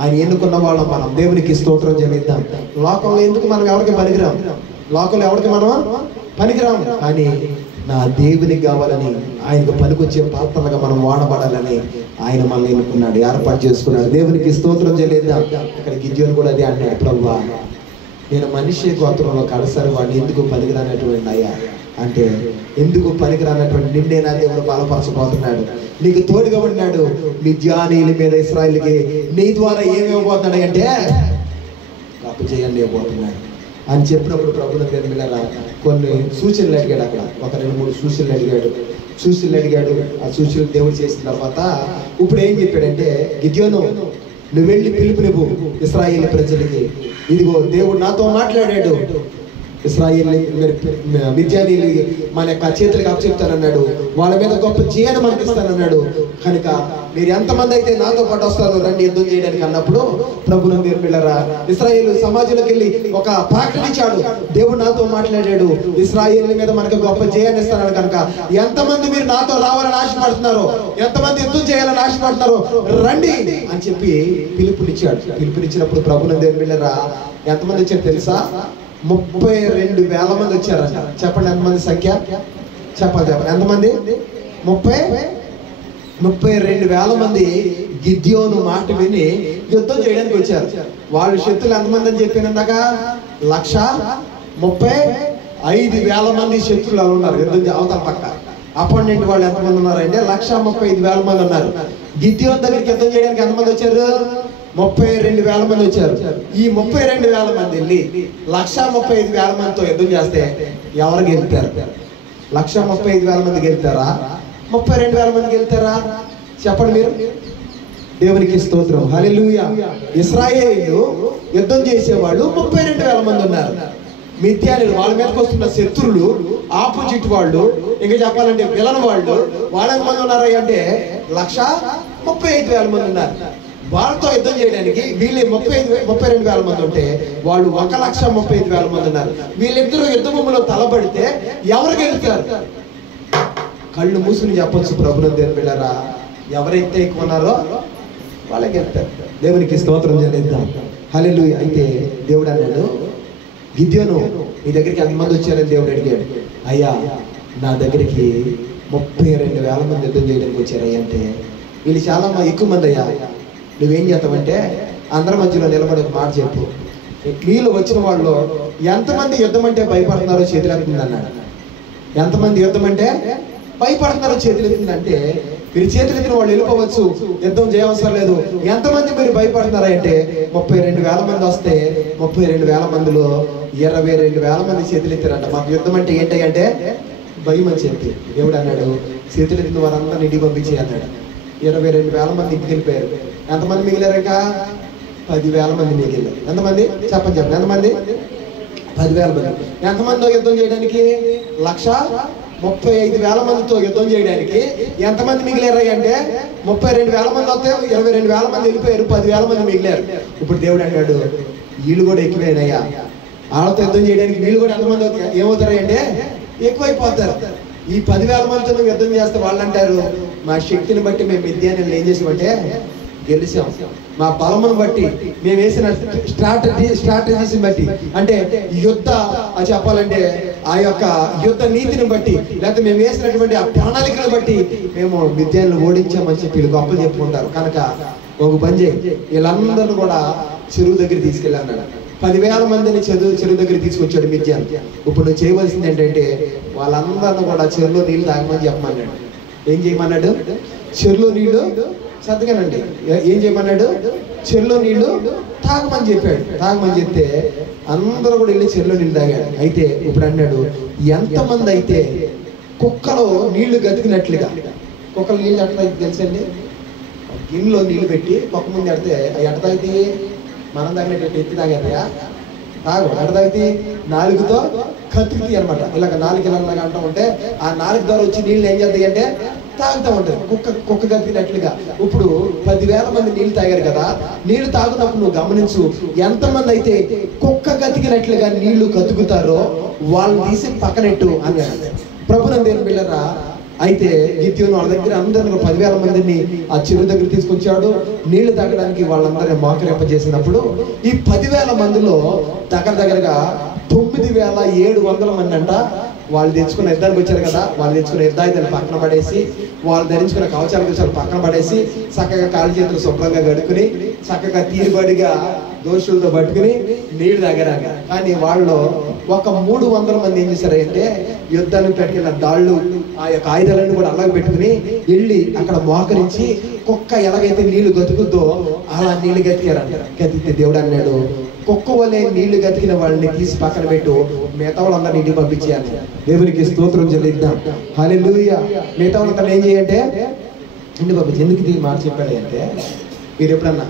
ఆయన ఎన్నుకున్న వాళ్ళం మనం. దేవునికి స్తోత్రం చెల్లిద్దాం. లోకంలో ఎందుకు మనం ఎవరికి పనికిరాం, లోకంలో ఎవరికి మనం పనికిరాము, కానీ నా దేవునికి కావాలని, ఆయనకు పనికొచ్చే పాత్రలుగా మనం వాడబడాలని ఆయన మనల్ని ఎన్నుకున్నాడు, ఏర్పాటు చేసుకున్నాడు. దేవునికి స్తోత్రం చెల్లిద్దాం. ఇక్కడ గిద్యోను కూడా అదే అన్నాడు, ప్రభువా నేను మనిషి గోత్రంలో కడసరి వాడిని, ఎందుకు పనికిరానటువంటి అయ్యా అంటే, ఎందుకు పనికిరానటువంటి నిన్నే నా దేవుడు బలపరచబోతున్నాడు, నీకు తోడుగా ఉన్నాడు. మిద్యానీయుల మీద ఇశ్రాయేలుకి నీ ద్వారా ఏమివ్వబోతున్నాడు అంటే గొప్ప చేయండి ఇవ్వబోతున్నాడు అని చెప్పినప్పుడు ప్రభునందు దేని పిల్లరా కొన్ని సూచనలు అడిగాడు. అక్కడ ఒక 2-3 సూచనలు అడిగాడు. ఆ సూచనలు దేవుడు చేసిన తర్వాత ఇప్పుడు ఏం చెప్పాడంటే, గిద్యోను నువ్వు వెళ్ళి పిలుపునివ్వు ఇశ్రాయేలు ప్రజలకి, ఇదిగో దేవుడు నాతో మాట్లాడాడు, ఇశ్రాయేలు మిద్యానీయులు మన యొక్క చేతులకు అప్పచెప్తానన్నాడు, వాళ్ళ మీద గొప్ప జయాన్ని మనకి ఇస్తానన్నాడు. కనుక మీరు ఎంతమంది అయితే నాతో పాటు వస్తారో రండి యుద్ధం చేయడానికి అన్నప్పుడు ప్రభునందు పిల్లరా ఇశ్రాయేలు సమాజంలోకి వెళ్ళి ఒక ప్రకటన ఇచ్చాడు. దేవుడు నాతో మాట్లాడాడు, ఇశ్రాయేలు మీద మనకు గొప్ప జయాన్ని ఇస్తానని. కనుక ఎంతమంది మీరు నాతో రావాలని ఆశపడుతున్నారో, ఎంతమంది యుద్ధం చేయాలని ఆశపడుతున్నారో రండి అని చెప్పి పిలుపునిచ్చాడు. పిలుపునిచ్చినప్పుడు ప్రభునందు పిల్లరా ఎంతమంది వచ్చారు తెలుసా? 32,000 మంది వచ్చారంట. చెప్పండి ఎంతమంది సంఖ్య? చెప్పాలి. ఎంతమంది? 32,000 మంది గిద్యోను మాట విని యుద్ధం చేయడానికి వచ్చారు. వాళ్ళ శత్రులు ఎంతమంది అని చెప్పినాక 135,000 మంది శత్రులు ఉన్నారు యుద్ధం అవతల పక్క. అపాయింట్మెంట్ వాళ్ళు ఎంతమంది ఉన్నారంటే 135,000 మంది ఉన్నారు. గిద్యోను దగ్గరికి యుద్ధం చేయడానికి ఎంతమంది వచ్చారు? 32,000 మంది వచ్చారు. ఈ 32,000 మంది వెళ్ళి 135,000 మందితో యుద్ధం చేస్తే ఎవరు గెలుతారు? 135,000 మంది గెలుతారా? 32,000 మంది గెలుతారా? చెప్పండి మీరు. దేవునికి స్తోత్రం, హల్లెలూయా. ఇశ్రాయేలు యుద్ధం చేసేవాళ్ళు 32,000 మంది ఉన్నారు. మిద్యానీయులు వాళ్ళ మీదకి వస్తున్న శత్రులు ఆపోజిట్ వాళ్ళు, ఇంకా చెప్పాలంటే విలన్ వాళ్ళు, వాళ్ళ మంది ఉన్నారు అంటే 135,000 మంది ఉన్నారు. వాళ్ళతో యుద్ధం చేయడానికి వీళ్ళు 32,000 మంది ఉంటే వాళ్ళు 1,35,000 మంది ఉన్నారు. వీళ్ళిద్దరూ యుద్ధ భూమిలో తలబడితే ఎవరు గెలుస్తారు? కళ్ళు మూసుకుని చెప్పొచ్చు ప్రభునందు పిల్లరా, ఎవరైతే ఎక్కువ ఉన్నారో వాళ్ళే గెలుస్తారు. దేవునికి స్తోత్రం చెల్లిద్దాం, హల్లెలూయా. అయితే దేవుడు అన్నాడు, గిద్యోను నీ దగ్గరికి ఎంతమంది వచ్చారని దేవుడు అడిగాడు. అయ్యా నా దగ్గరికి 32,000 మంది యుద్ధం చేయడానికి వచ్చారయ్యా అంటే, వీళ్ళు చాలా ఎక్కువ మంది అయ్యా, నువ్వేం చేస్తావంటే అందరి మధ్యలో నిలబడి ఒక మాట చెప్పు, వీళ్ళు వచ్చిన వాళ్ళు ఎంతమంది యుద్ధం అంటే భయపడుతున్నారో చేతులెత్తుంది అన్నాడు. ఎంతమంది యుద్ధం అంటే భయపడుతున్నారో చేతులెత్తుందంటే మీరు చేతులెత్తిన వాళ్ళు వెళ్ళిపోవచ్చు, యుద్ధం చేయవసరం లేదు. ఎంతమంది మీరు భయపడుతున్నారా అంటే 32,000 మంది వస్తే 32,000 మందిలో 22,000 మంది చేతులెత్తారంట. మాకు యుద్ధం అంటే ఏంటి అంటే భయం అని చెప్పి దేవుడు అన్నాడు, చేతులెత్తిన వారందరినీ ఇంటికి పంపించి అన్నాడు. 22,000 మంది ఇంటికి వెళ్ళిపోయారు. ఎంతమంది మిగిలారు? ఇంకా 10,000 మంది మిగిలారు. ఎంతమంది? చెప్పండి. ఎంతమంది? 10,000 మంది. ఎంతమందితో యుద్ధం చేయడానికి? 135,000 మందితో యుద్ధం చేయడానికి ఎంతమంది మిగిలారు అంటే 32,000 మంది వస్తే 22,000 మంది వెళ్ళిపోయారు, 10,000 మంది మిగిలారు. ఇప్పుడు దేవుడు అన్నాడు, వీళ్ళు కూడా ఎక్కువేనయ్యా, వాళ్ళతో యుద్ధం చేయడానికి వీళ్ళు కూడా ఎంతమంది ఏమవుతారు అంటే ఎక్కువైపోతారు. ఈ 10,000 మందితో నువ్వు యుద్ధం చేస్తే వాళ్ళు అంటారు, మా శక్తిని బట్టి మేము మిద్యానీయులను ఏం చేసామంటే గెలిచాం, మా బలమును బట్టి మేము వేసిన స్ట్రాటజీస్ని బట్టి, అంటే యుద్ధ చెప్పాలంటే ఆ యొక్క యుద్ధ నీతిని బట్టి, లేకపోతే మేము వేసినటువంటి ఆ ప్రణాళికను బట్టి మేము మిద్యానీయులను ఓడించామని చెప్పి వీళ్ళు గొప్పలు చెప్పుకుంటారు. కనుక ఒక పని చేయి, వీళ్ళందరినీ కూడా చెరువు దగ్గర తీసుకెళ్ళాను. 10,000 మందిని చెరువు దగ్గర తీసుకొచ్చాడు మిద్యాన్. ఇప్పుడు నువ్వు చేయవలసింది ఏంటంటే వాళ్ళందరినీ కూడా చెరువులో నీళ్ళు తాగమని చెప్పమన్నాడు. ఏం చేయమన్నాడు? చెరువులో నీళ్లు సర్దుగానండి. ఏం చేయమన్నాడు? చెరువులో నీళ్లు తాగమని చెప్పాడు. తాగమని చెప్తే అందరూ కూడా వెళ్ళి చెరువులో నీళ్ళు తాగాడు. అయితే ఇప్పుడు అన్నాడు, ఎంతమంది అయితే కుక్కలో నీళ్లు గతికినట్లుగా, కుక్కలు నీళ్ళు ఎట్లా తెలుసండి, గిన్నెలో నీళ్లు పెట్టి కుక్క ముందు ఎడితే ఎట్ట తాగితే మనం తగినట్టు ఎత్తి తాగారయా తాగు. ఎట్ట తాగితే నాలుగుతో కత్తికి అనమాట, ఇలాగ నాలుగు ఇలాగా అంటూ ఉంటే ఆ నాలుగు ద్వారా వచ్చి నీళ్ళు ఏం చేస్తాయి అంటే తాగుతూ ఉంటుంది కుక్క గతికినట్లుగా. ఇప్పుడు 10,000 మంది నీళ్లు తాగారు కదా, నీళ్లు తాగునప్పుడు నువ్వు గమనించు, ఎంతమంది అయితే కుక్క గతికినట్లుగా నీళ్లు కతుకుతారో వాళ్ళని తీసి పక్కనెట్టు అన్నాడు. ప్రభునందు పిల్లరా, అయితే గిద్యోను వాళ్ళ దగ్గర అందరిని 10,000 మందిని ఆ చెరువు దగ్గర తీసుకొచ్చాడు. నీళ్లు తాగడానికి వాళ్ళందరినీ మోకరింపజేసినప్పుడు ఈ 10,000 మందిలో దగ్గరగా 9,700 మంది అంట వాళ్ళు తెచ్చుకున్న యుద్ధానికి వచ్చారు కదా, వాళ్ళు తెచ్చుకున్న యుద్ధాయుధాన్ని పక్కన పడేసి, వాళ్ళు ధరించుకున్న కవచాలు పక్కన పడేసి, చక్కగా కాళ్ళ చేతులు శుభ్రంగా గడుకుని, చక్కగా తీరుబడిగా దోషులతో పట్టుకుని నీళ్లు తాగారాక. కానీ వాళ్ళు ఒక 300 మంది ఏం చేశారంటే యుద్ధానికి పెట్టుకున్న దాళ్ళు ఆ యొక్క ఆయుధాలన్నీ కూడా అలాగే పెట్టుకుని వెళ్ళి అక్కడ మోకరించి కుక్క ఎలాగైతే నీళ్లు గతుకుద్దో అలా నీళ్లు గతికారంట. గతికితే దేవుడు అన్నాడు, కుక్క వల్లే నీళ్లు గతికిన వాళ్ళని తీసి పక్కన పెట్టు, మిగతా వాళ్ళందరినీ ఇంటికి పంపించేయాలి. దేవునికి స్తోత్రం చెల్లిద్దాం, హల్లెలూయా. మిగతా వాళ్ళందరూ ఏం చేయంటే ఇంటికి పంపించి. ఎందుకు ఇది మాట చెప్పాడు అంటే, మీరు ఎప్పుడన్నా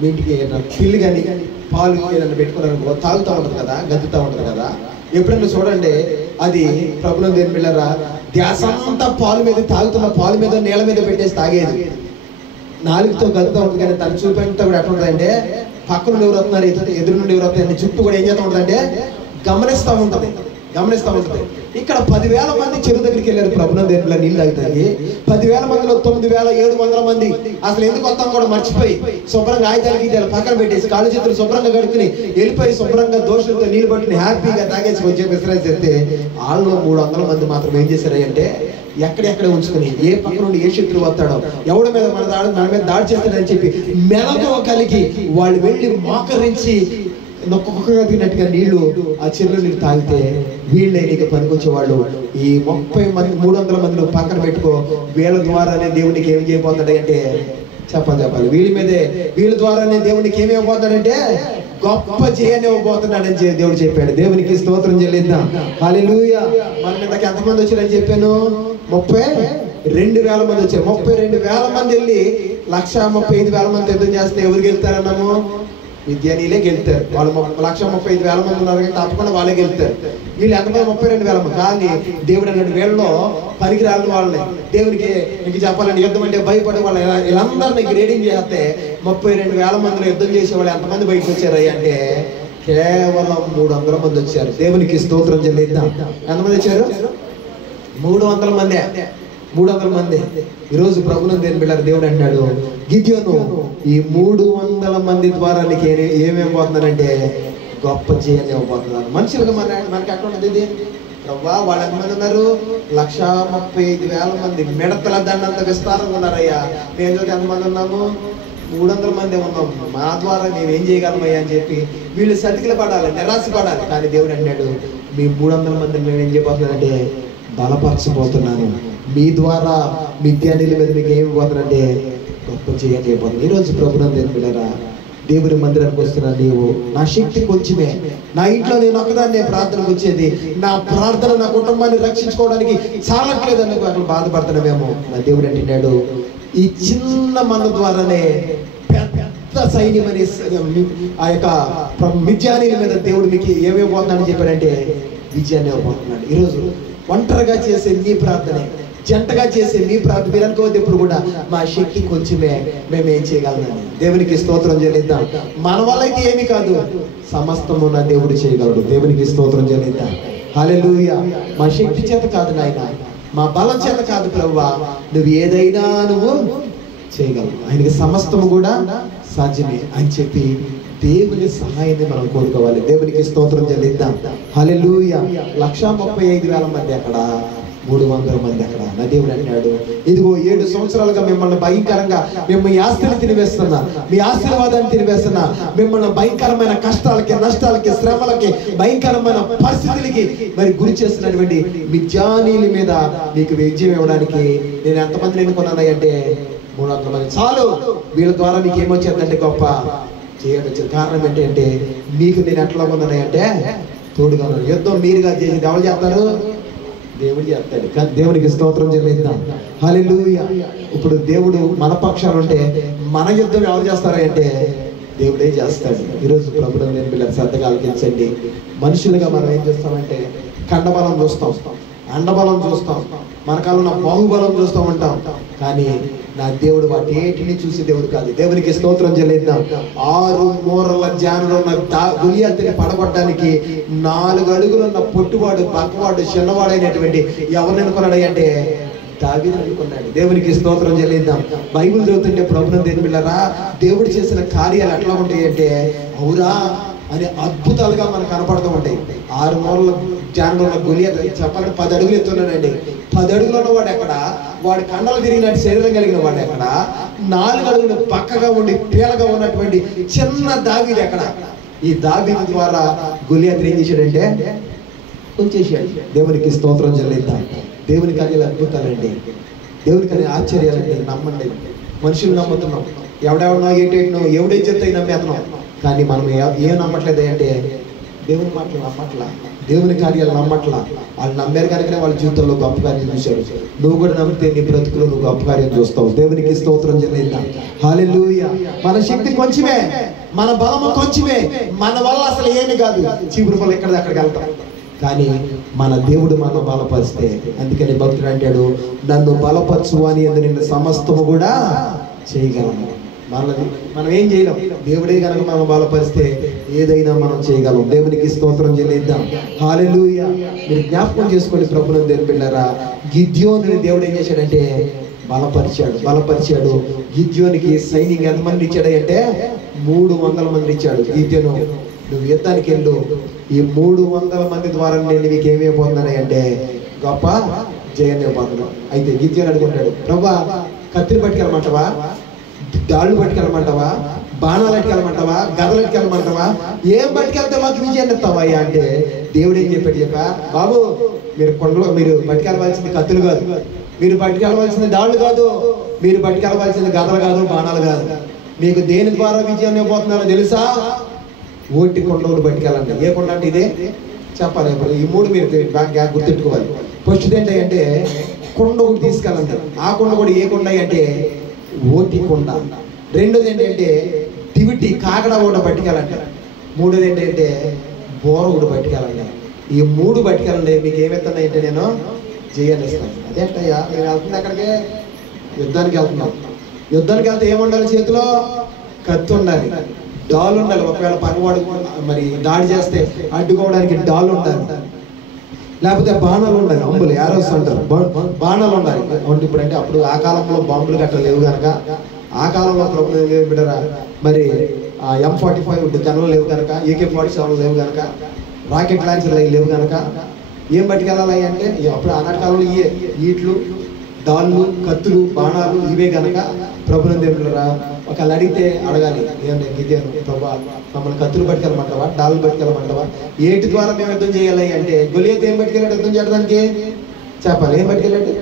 మీ ఇంటికి పిల్లి కానీ పాలు ఏదన్నా పెట్టుకున్నారనుకో తాగుతూ ఉంటుంది కదా, గద్దుతూ ఉంటుంది కదా, ఎప్పుడైనా చూడండి, అది ప్రభుత్వం దేని పిల్లరా, ధ్యాసంతా పాలు మీద తాగుతున్న పాలు మీద నీళ్ళ మీద పెట్టేసి తాగేది. నాలుగుతో గదుతూ ఉంటుంది, కానీ తన చూపంతా కూడా ఎట్లా ఉంటుందంటే పక్క నుండి ఎవరు వస్తున్నారు, ఎదురు నుండి ఎవరు వస్తున్నారు, చుట్టూ కూడా ఏం చేస్తూ ఉంటుందంటే గమనిస్తూ ఉంటుంది. ఇక్కడ 10,000 మంది చెరువు దగ్గరికి వెళ్ళారు ప్రభుత్వం దేనిలో నీళ్ళు తాగుతాయి. 10,000 మందిలో 9,700 మంది అసలు ఎందుకు వస్తాం కూడా మర్చిపోయి శుభ్రంగా ఆయుధాలు పక్కన పెట్టేసి కాళ్ళు చేతులు శుభ్రంగా కడుక్కుని వెళ్ళిపోయి శుభ్రంగా దోషులతో నీళ్ళు పట్టుకుని హ్యాపీగా తాగేసి వచ్చే విశ్రాంతి చేస్తే వాళ్ళు 300 మంది మాత్రం ఏం చేశారు అంటే ఎక్కడెక్కడ ఉంచుకుని ఏ పక్క నుండి ఏ శత్రువు వస్తాడో, ఎవడి మీద మన మీద దాడి చేస్తాడని చెప్పి మెలకువ కలిగి వాళ్ళు వెళ్ళి మోకరించి నొక్కగా తిన్నట్టుగా నీళ్లు ఆ చెరువులో నీళ్ళు తాగితే వీళ్ళే నీకు పనికొచ్చేవాళ్ళు. ఈ 30 మంది 300 మందిని పక్కన పెట్టుకో, వీళ్ళ ద్వారానే దేవునికి ఏం చేయబోతాడు అంటే చెప్పాలి, వీళ్ళ ద్వారానే దేవునికి ఏమి ఇవ్వబోతాడంటే గొప్ప జయాన్ని ఇవ్వబోతున్నాడని దేవుడు చెప్పాడు. దేవునికి స్తోత్రం చెల్లిద్దాం. హల్లెలూయా. మన మీదకి ఎంతమంది వచ్చారని చెప్పాను? 32,000 మంది వచ్చారు. 32,000 మంది వెళ్ళి 135,000 మంది యుద్ధం చేస్తే ఎవరు గెలుతారన్నాము? విద్యానీలే గెలుతారు. వాళ్ళు 135,000 మంది ఉన్నారు కానీ తప్పకుండా వాళ్ళే గెలుతారు. వీళ్ళు ఎంతమంది? 32,000 మంది. కానీ దేవుడు అన్నట్టు వీళ్ళలో పనికిరాలని వాళ్ళని దేవునికి నీకు చెప్పాలంటే యుద్ధం అంటే భయపడే వాళ్ళు వీళ్ళందరినీ గ్రేడింగ్ చేస్తే 32,000 మందిలో యుద్ధం చేసే వాళ్ళు ఎంతమంది బయటకు వచ్చారు అంటే కేవలం 300 మంది వచ్చారు. దేవునికి స్తోత్రం చెల్లిద్దాం. ఎంతమంది వచ్చారు? 300 మంది. 300 మంది. ఈరోజు ప్రభువుని దేని బిడ్డలారా, దేవుడు అంటాడు గిద్యోను ఈ 300 మంది ద్వారా నీకు ఏమేమి పోతున్నానంటే గొప్ప జయాన్ని ఇవ్వబోతున్నాను. మనుషులుగా మనకి ఎక్కడ ఉన్నది ఇది? ప్రభా వాళ్ళు ఎంతమంది ఉన్నారు? 135,000 మంది. మిడతల దండంత విస్తారంగా ఉన్నారయ్యా. మేము చూస్తే ఎంతమంది ఉన్నాము? 300 మంది ఉన్నాము. మా ద్వారా మేము ఏం చేయగలమయ్యా అని చెప్పి వీళ్ళు సతికిల పడాలి, నిరాశ పడాలి. కానీ దేవుడు అన్నాడు మీ 300 మందిని మేము ఏం చేయబోతున్నానంటే బలపరచబోతున్నాను. మీ ద్వారా మిద్యానీల మీద మీకు ఏమి పోతానంటే గొప్ప జయం చేయబోతున్నాను. ఈరోజు ప్రభువుని దేని బిడ్డలారా, దేవుని మందిరానికి వస్తున్నా నీవు, నా శక్తి కొంచెమే, నా ఇంట్లో నేను ఒక్కదాన్నే ప్రార్థనకు వచ్చేది, నా ప్రార్థన నా కుటుంబాన్ని రక్షించుకోవడానికి చాలట్లేదు అని అక్కడ బాధపడుతున్నామేమో. నా దేవుడు అంటున్నాడు ఈ చిన్న మన ద్వారానే పెద్ద సైన్యం అనే ఆ యొక్క మిద్యానీల మీద దేవుడు మీకు ఏమేమి పోతున్నాడని చెప్పాడంటే విజయాన్ని ఇవ్వబోతున్నాడు. ఈరోజు ఒంటరిగా చేసే నీ ప్రార్థనే, జంటగా చేసే మీ ప్రార్థన మీరు అనుకోవద్దు ఎప్పుడు కూడా మా శక్తి కొంచెమే, మేమేం చేయగలమని. దేవునికి స్తోత్రం చెల్లిద్దాం. మన వల్ల అయితే ఏమి కాదు, సమస్తము నా దేవుడు చేయగలడు. దేవునికి స్తోత్రం చెల్లిద్దాం. హల్లెలూయా. మా శక్తి చేత కాదు నాయన, మా బలం చేత కాదు ప్రభువా, నువ్వు ఏదైనా నువ్వు చేయగలవు. ఆయనకి సమస్తము కూడా సాధ్యమే అని చెప్పి దేవుని సహాయాన్ని మనం కోరుకోవాలి. దేవునికి స్తోత్రం చెల్లిద్దాం. హల్లెలూయా. 135,000 మంది అక్కడ, 300 మంది అక్కడ. నా దేవుడు అంటాడు ఇదిగో 7 సంవత్సరాలుగా మిమ్మల్ని భయంకరంగా మేము మీ ఆస్తిని తినివేస్తున్నా, మీ ఆశీర్వాదాన్ని తినివేస్తున్నా, మిమ్మల్ని భయంకరమైన కష్టాలకి, నష్టాలకి, శ్రమలకి, భయంకరమైన పరిస్థితులకి మరి గురి చేస్తున్నటువంటి మిద్యానీల మీద మీకు విజయం ఇవ్వడానికి నేను ఎంతమందిని ఎన్నుకున్నాను అంటే 300 మంది చాలు. వీళ్ళ ద్వారా మీకు ఏమొచ్చేదంటే గొప్ప చేయడం. కారణం ఏంటంటే మీకు నేను ఎట్లా ఉన్నానంటే తోడుగా ఉన్నాను. యుద్ధం మీరుగా చేసి ఎవరు చేస్తారు? దేవుడు చేస్తాడు. కానీ దేవునికి స్తోత్రం చెల్లిద్దాం. హల్లెలూయా. ఇప్పుడు దేవుడు మన పక్షాన ఉంటే మన యుద్ధం ఎవరు చేస్తారు అంటే దేవుడే చేస్తాడు. ఈరోజు ప్రభుత్వం నేను పిల్లలు శ్రద్ధగా ఆలకించండి. మనుషులుగా మనం ఏం చేస్తామంటే కండబలం చూస్తాం, అండబలం చూస్తాం, మన కాలంలో బాహుబలం చూస్తూ ఉంటాం. కానీ నా దేవుడు వాటిని చూసి దేవుడు కాదు. దేవునికి స్తోత్రం చెల్లిద్దాం. 6 మూరల జానులో ఉన్న గులియాతుని పడగొట్టడానికి 4 అడుగులున్న పొట్టువాడు, పక్కవాడు, చిన్నవాడైనటువంటి ఎవరిని అనుకున్నాడు అంటే దావీదుని అనుకున్నాడు. దేవునికి స్తోత్రం చెల్లిద్దాం. బైబిల్ చదువుతుంటే ప్రభువుని దేని బిడ్డలారా, దేవుడు చేసిన కార్యాలు ఎట్లా ఉంటాయి అంటే అవురా అని అద్భుతాలుగా మనకు కనపడుతూ ఉంటాయి. 6 మూరల జానులో ఉన్న గులియాతు చెప్పాలంటే 10 అడుగులు ఎత్తున్నాడండి. 10 అడుగులు ఉన్నవాడు ఎక్కడ? వాడి కండలు తిరిగినట్టు శరీరం కలిగిన వాడు ఎక్కడ? 4 అడుగులు పక్కగా ఉండి పీలగా ఉన్నటువంటి చిన్న దావీదు ఎక్కడ? ఈ దావీదు ద్వారా గొలియాతు ఏం చేశాడంటే వచ్చేసాడు. దేవునికి స్తోత్రం చెల్లిద్దాం. దేవుని కార్యాలు అద్భుతాలండి, దేవుని కార్యాలు ఆశ్చర్యాలండి. నమ్మండి. మనుషులు నమ్ముతున్నాం, ఎవడెవడనో ఏటేటనో ఎవడే చెప్తే నమ్మేస్తున్నాం. కానీ మనం ఏం నమ్మట్లేదు అంటే దేవుని మాటలు నమ్మట్లా, దేవుని కార్యాలు నమ్మట్లా. వాళ్ళు నమ్మారు కనుకనే వాళ్ళ జీవితంలో గొప్ప కార్యం చూశారు. నువ్వు కూడా నమ్మితే నీ బ్రతుకులో నువ్వు గొప్ప కార్యం చూస్తావు. దేవునికి స్తోత్రం చెల్లిద్దాం. హల్లెలూయా. మన శక్తి కొంచెమే, మన బలము కొంచెమే, మన వల్ల అసలు ఏమి కాదు. చీపురు పళ్ళు ఎక్కడికి అక్కడికి వెళ్తాం. కానీ మన దేవుడు మనం బలపరిస్తే, అందుకని భక్తుడు అంటాడు, నన్ను బలపరచు అని నిన్ను సమస్తము కూడా చేయగలను. మనం ఏం చేయలేం, దేవుడే కనుక మనం బలపరిస్తే ఏదైనా మనం చేయగలం. దేవునికి స్తోత్రం చెల్లిద్దాం. హల్లెలూయా. మీరు జ్ఞాపకం చేసుకోండి ప్రభువుని దేవుని బిడ్డలారా, గిద్యోనుని దేవుడు ఏం చేశాడంటే బలపరిచాడు. గిద్యోనికి సైనికులు ఎంతమంది ఇచ్చాడు అంటే 300 మంది ఇచ్చాడు. గిద్యోను, నువ్వు యుద్ధానికి వెళ్ళు, ఈ 300 మంది ద్వారా నేను నీకు ఏమైపోతున్నాను అంటే గొప్ప జయాన్ని ఇవ్వబోతున్నాను. అయితే గిద్యోను అనుకుంటాడు, ప్రభా కత్తిని పట్టుకెళ్ళమంటావా, డాళ్ళు పట్టుకెళ్ళమంటావా, బాణాలు పట్టుకెళ్ళమంటావా, గదలు పట్టుకెళ్ళమంటావా, ఏం పట్టుకెళ్తే మాకు విజయాన్ని ఇస్తావా అంటే దేవుడు ఏం చెప్పా, బాబు మీరు కొండలో మీరు పట్టుకెళ్ళవలసింది కత్తులు కాదు, మీరు పట్టుకెళ్ళవలసింది డాళ్ళు కాదు, మీరు పట్టుకెళ్ళవలసింది గదలు కాదు, బాణాలు కాదు. మీకు దేని ద్వారా విజయాన్ని ఇవ్వబోతున్నారో తెలుసా? ఓటి కొండలు పట్టుకెళ్ళండి. ఏ కొండ అంటే ఇదే చెప్పాలి. ఈ 3 మీరు బాగా గుర్తుపెట్టుకోవాలి. ఫస్ట్ ఏంటంటే కొండ ఒకటి తీసుకెళ్ళండి. ఆ కొండ కూడా ఏ కొండ అంటే ఓటి కొండ. రెండోది ఏంటంటే దివిటి కాకడ కూడా పట్టుకెళ్ళండి. మూడోది ఏంటంటే బోర కూడా పట్టుకెళ్ళండి. ఈ 3 పట్టుకెళ్ళండి, మీకు ఏమెత్తున్నా అంటే నేను జయాన్ని ఇస్తాను. అదేంటయ్యా నేను వెళ్తుంది అక్కడికే, యుద్ధానికి వెళ్తున్నాం. యుద్ధానికి వెళ్తే ఏముండాలి? చేతిలో కత్తి ఉండాలి, డాల్ ఉండాలి. ఒకవేళ పనివాడు మరి దాడి చేస్తే అడ్డుకోవడానికి డాల్ ఉండాలి, లేకపోతే బాణాలు ఉండాలి, అంబులు యారోస్ అంటారు, బాణాలు ఉండాలి. ఇప్పుడు అంటే అప్పుడు ఆ కాలంలో బాంబులు గట్రా లేవు కనుక, ఆ కాలంలో ప్రభుత్వం బిడ్డరా మరి M45 గన్నులు లేవు కనుక, AK-47 లేవు కనుక, రాకెట్ లాంచర్లు లేవు కనుక ఏం పట్టుకెళ్ళాలి అంటే అప్పుడు ఆనాటి కాలంలో ఈట్లు, డాళ్ళు, కత్తులు, బాణాలు ఇవే కనుక ప్రభుత్వం బిడ్డరా ఒకవేళ అడిగితే అడగాలి, ఏమంటే గిద్యోను, ప్రభా మమ్మల్ని కత్తులు పట్టుకెళ్ళమంటావా, డాళ్ళు పట్టుకెళ్ళమంటావా, ఏటి ద్వారా మేము యుద్ధం చేయాలి అంటే గొలియత్ ఏం పట్టుకెళ్ళాడు యుద్ధం చేయడానికి? చెప్పాలి, ఏం పట్టుకెళ్ళాడు?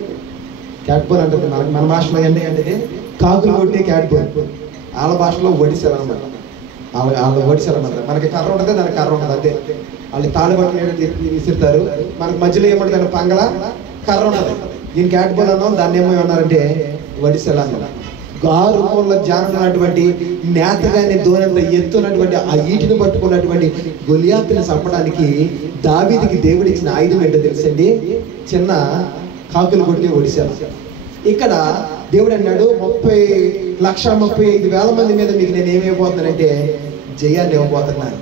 క్యాట్బోల్ అంటుంది మన భాషలో ఏంటి అంటే కాకులు కొట్టే క్యాట్బోల్, వాళ్ళ భాషలో ఒడిసెలు అనమాట. వాళ్ళ ఒడిసెలు అనమాట. మనకి కర్ర ఉంటుంది, దానికి కర్ర ఉంటుంది అంతే. వాళ్ళు తాళి పట్టుకుని విసిరుతారు, మనకి మధ్యలో ఏమంటుంది పంగల కర్ర ఉన్నది. దీని క్యాట్బోల్ అన్నాం, దాన్ని ఏమో అన్నారంటే ఒడిసెలు అన్నాం. 6 కోళ్ళ జానం ఉన్నటువంటి నేతగానే దూరంత ఎత్తున్నటువంటి ఆ ఈటిని పట్టుకున్నటువంటి గొలియాతుని చంపడానికి దావీదుకి దేవుడు ఇచ్చిన ఆయుధం ఏంటో తెలుసండి? చిన్న కాకులు కొట్టి ఒడిశారు. ఇక్కడ దేవుడు అన్నాడు 1,35,000 మంది మీద మీకు నేను ఏమైపోతున్నానంటే జయాన్ని ఇవ్వబోతున్నాను.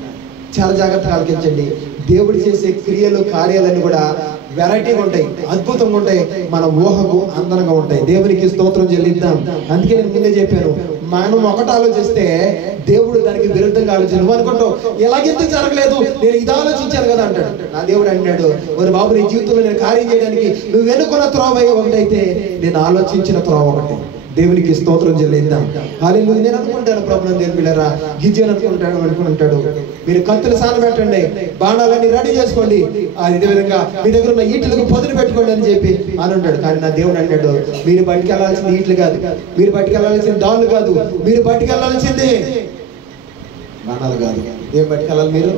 చాలా జాగ్రత్తగా ఆలోచించండి. దేవుడు చేసే క్రియలు, కార్యాలన్నీ కూడా వెరైటీగా ఉంటాయి, అద్భుతంగా ఉంటాయి, మన ఊహకు అందంగా ఉంటాయి. దేవునికి స్తోత్రం చెల్లిద్దాం. అందుకే నేను ముందే చెప్పాను, మనం ఒకటి ఆలోచిస్తే దేవుడు దానికి విరుద్ధంగా ఆలోచన. నువ్వు అనుకుంటావు ఎలాగెందుకు జరగలేదు, నేను ఇది ఆలోచించాను కదా అంటాడు. నా దేవుడు అన్నాడు, మరి బాబు నీ జీవితంలో నేను కార్యం చేయడానికి నువ్వు వెనుకున్న త్రోవ ఒకటైతే నేను ఆలోచించిన త్రోవ ఒకటి. దేవునికి స్తోత్రం చెల్లిద్దాం. హల్లెలూయా. నేను అనుకుంటాను ప్రభువుని దేవుని బిడ్డలారా, గిద్యోను అనుకుంటాడు మీరు కత్తులు సానబెట్టండి, బాణాలన్నీ రెడీ చేసుకోండి, ఇదే విధంగా మీ దగ్గర ఉన్న ఈట్లకు పొదులు పెట్టుకోండి అని చెప్పి అని ఉంటాడు. కానీ నా దేవుడు అన్నాడు, మీరు బయటికెళ్లాల్సింది ఈట్లు కాదు, మీరు బయటికెళ్లాల్సింది డాళ్ళు కాదు, మీరు బయటికెళ్లాల్సింది బాణాలు కాదు. ఏం బయటికెళ్ళాలి? మీరు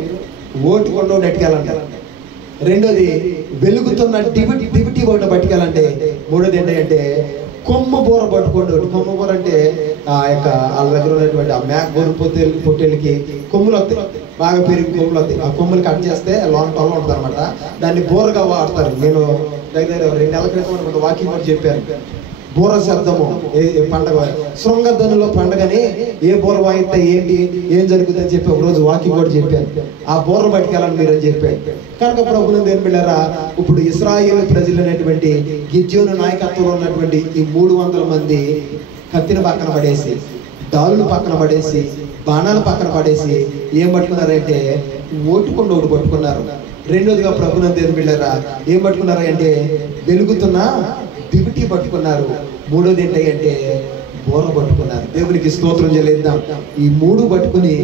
ఓటు కొండ నెట్టుకెళ్ళండి. రెండోది వెలుగుతున్న డిబిటీ ఒకటి పట్టుకెళ్ళండి. మూడోది ఏంటంటే కొమ్ము బోర పట్టుకోండి. కొమ్ము బోర అంటే వాళ్ళ దగ్గర ఉన్నటువంటి ఆ మేక బోరు పొట్టేళ్ళకి కొమ్ములు వస్తాయి, బాగా పెరిగి కొమ్ములు వస్తాయి. ఆ కొమ్ములు కట్ చేస్తే లోన్ టొల్ల ఉంటుంది అనమాట, దాన్ని బోరగా వాడతారు. నేను దగ్గర 2 నెలల క్రితం వాకింగ్ కూడా చెప్పాను. బోర శబ్దము పండగ, శృంగధనులో పండగని ఏ బోర వాయితే ఏంటి ఏం జరుగుతుందని చెప్పి ఒకరోజు వాకింగ్ కూడా చెప్పాను. ఆ బోర పట్టుకెళ్ళాలని మీరు అని చెప్పాను. కనుక ప్రభువుని దేవుని బిడ్డలారా, ఇప్పుడు ఇశ్రాయేలు ప్రజలు అనేటువంటి గిద్యోను నాయకత్వంలో ఉన్నటువంటి ఈ 300 మంది కత్తిని పక్కన పడేసి, డాళ్ళు పక్కన పడేసి, బాణాలు పక్కన పడేసి ఏం పట్టుకున్నారంటే ఓటుకుండా ఒకటి పట్టుకున్నారు. రెండోదిగా ప్రభువుని దేవుని బిడ్డలారా ఏం పట్టుకున్నారు అంటే వెలుగుతున్న దివిటి పట్టుకున్నారు. మూడోది ఏంటంటే బోర పట్టుకున్నారు. దేవునికి స్తోత్రం చెల్లిద్దాం. ఈ 3 పట్టుకుని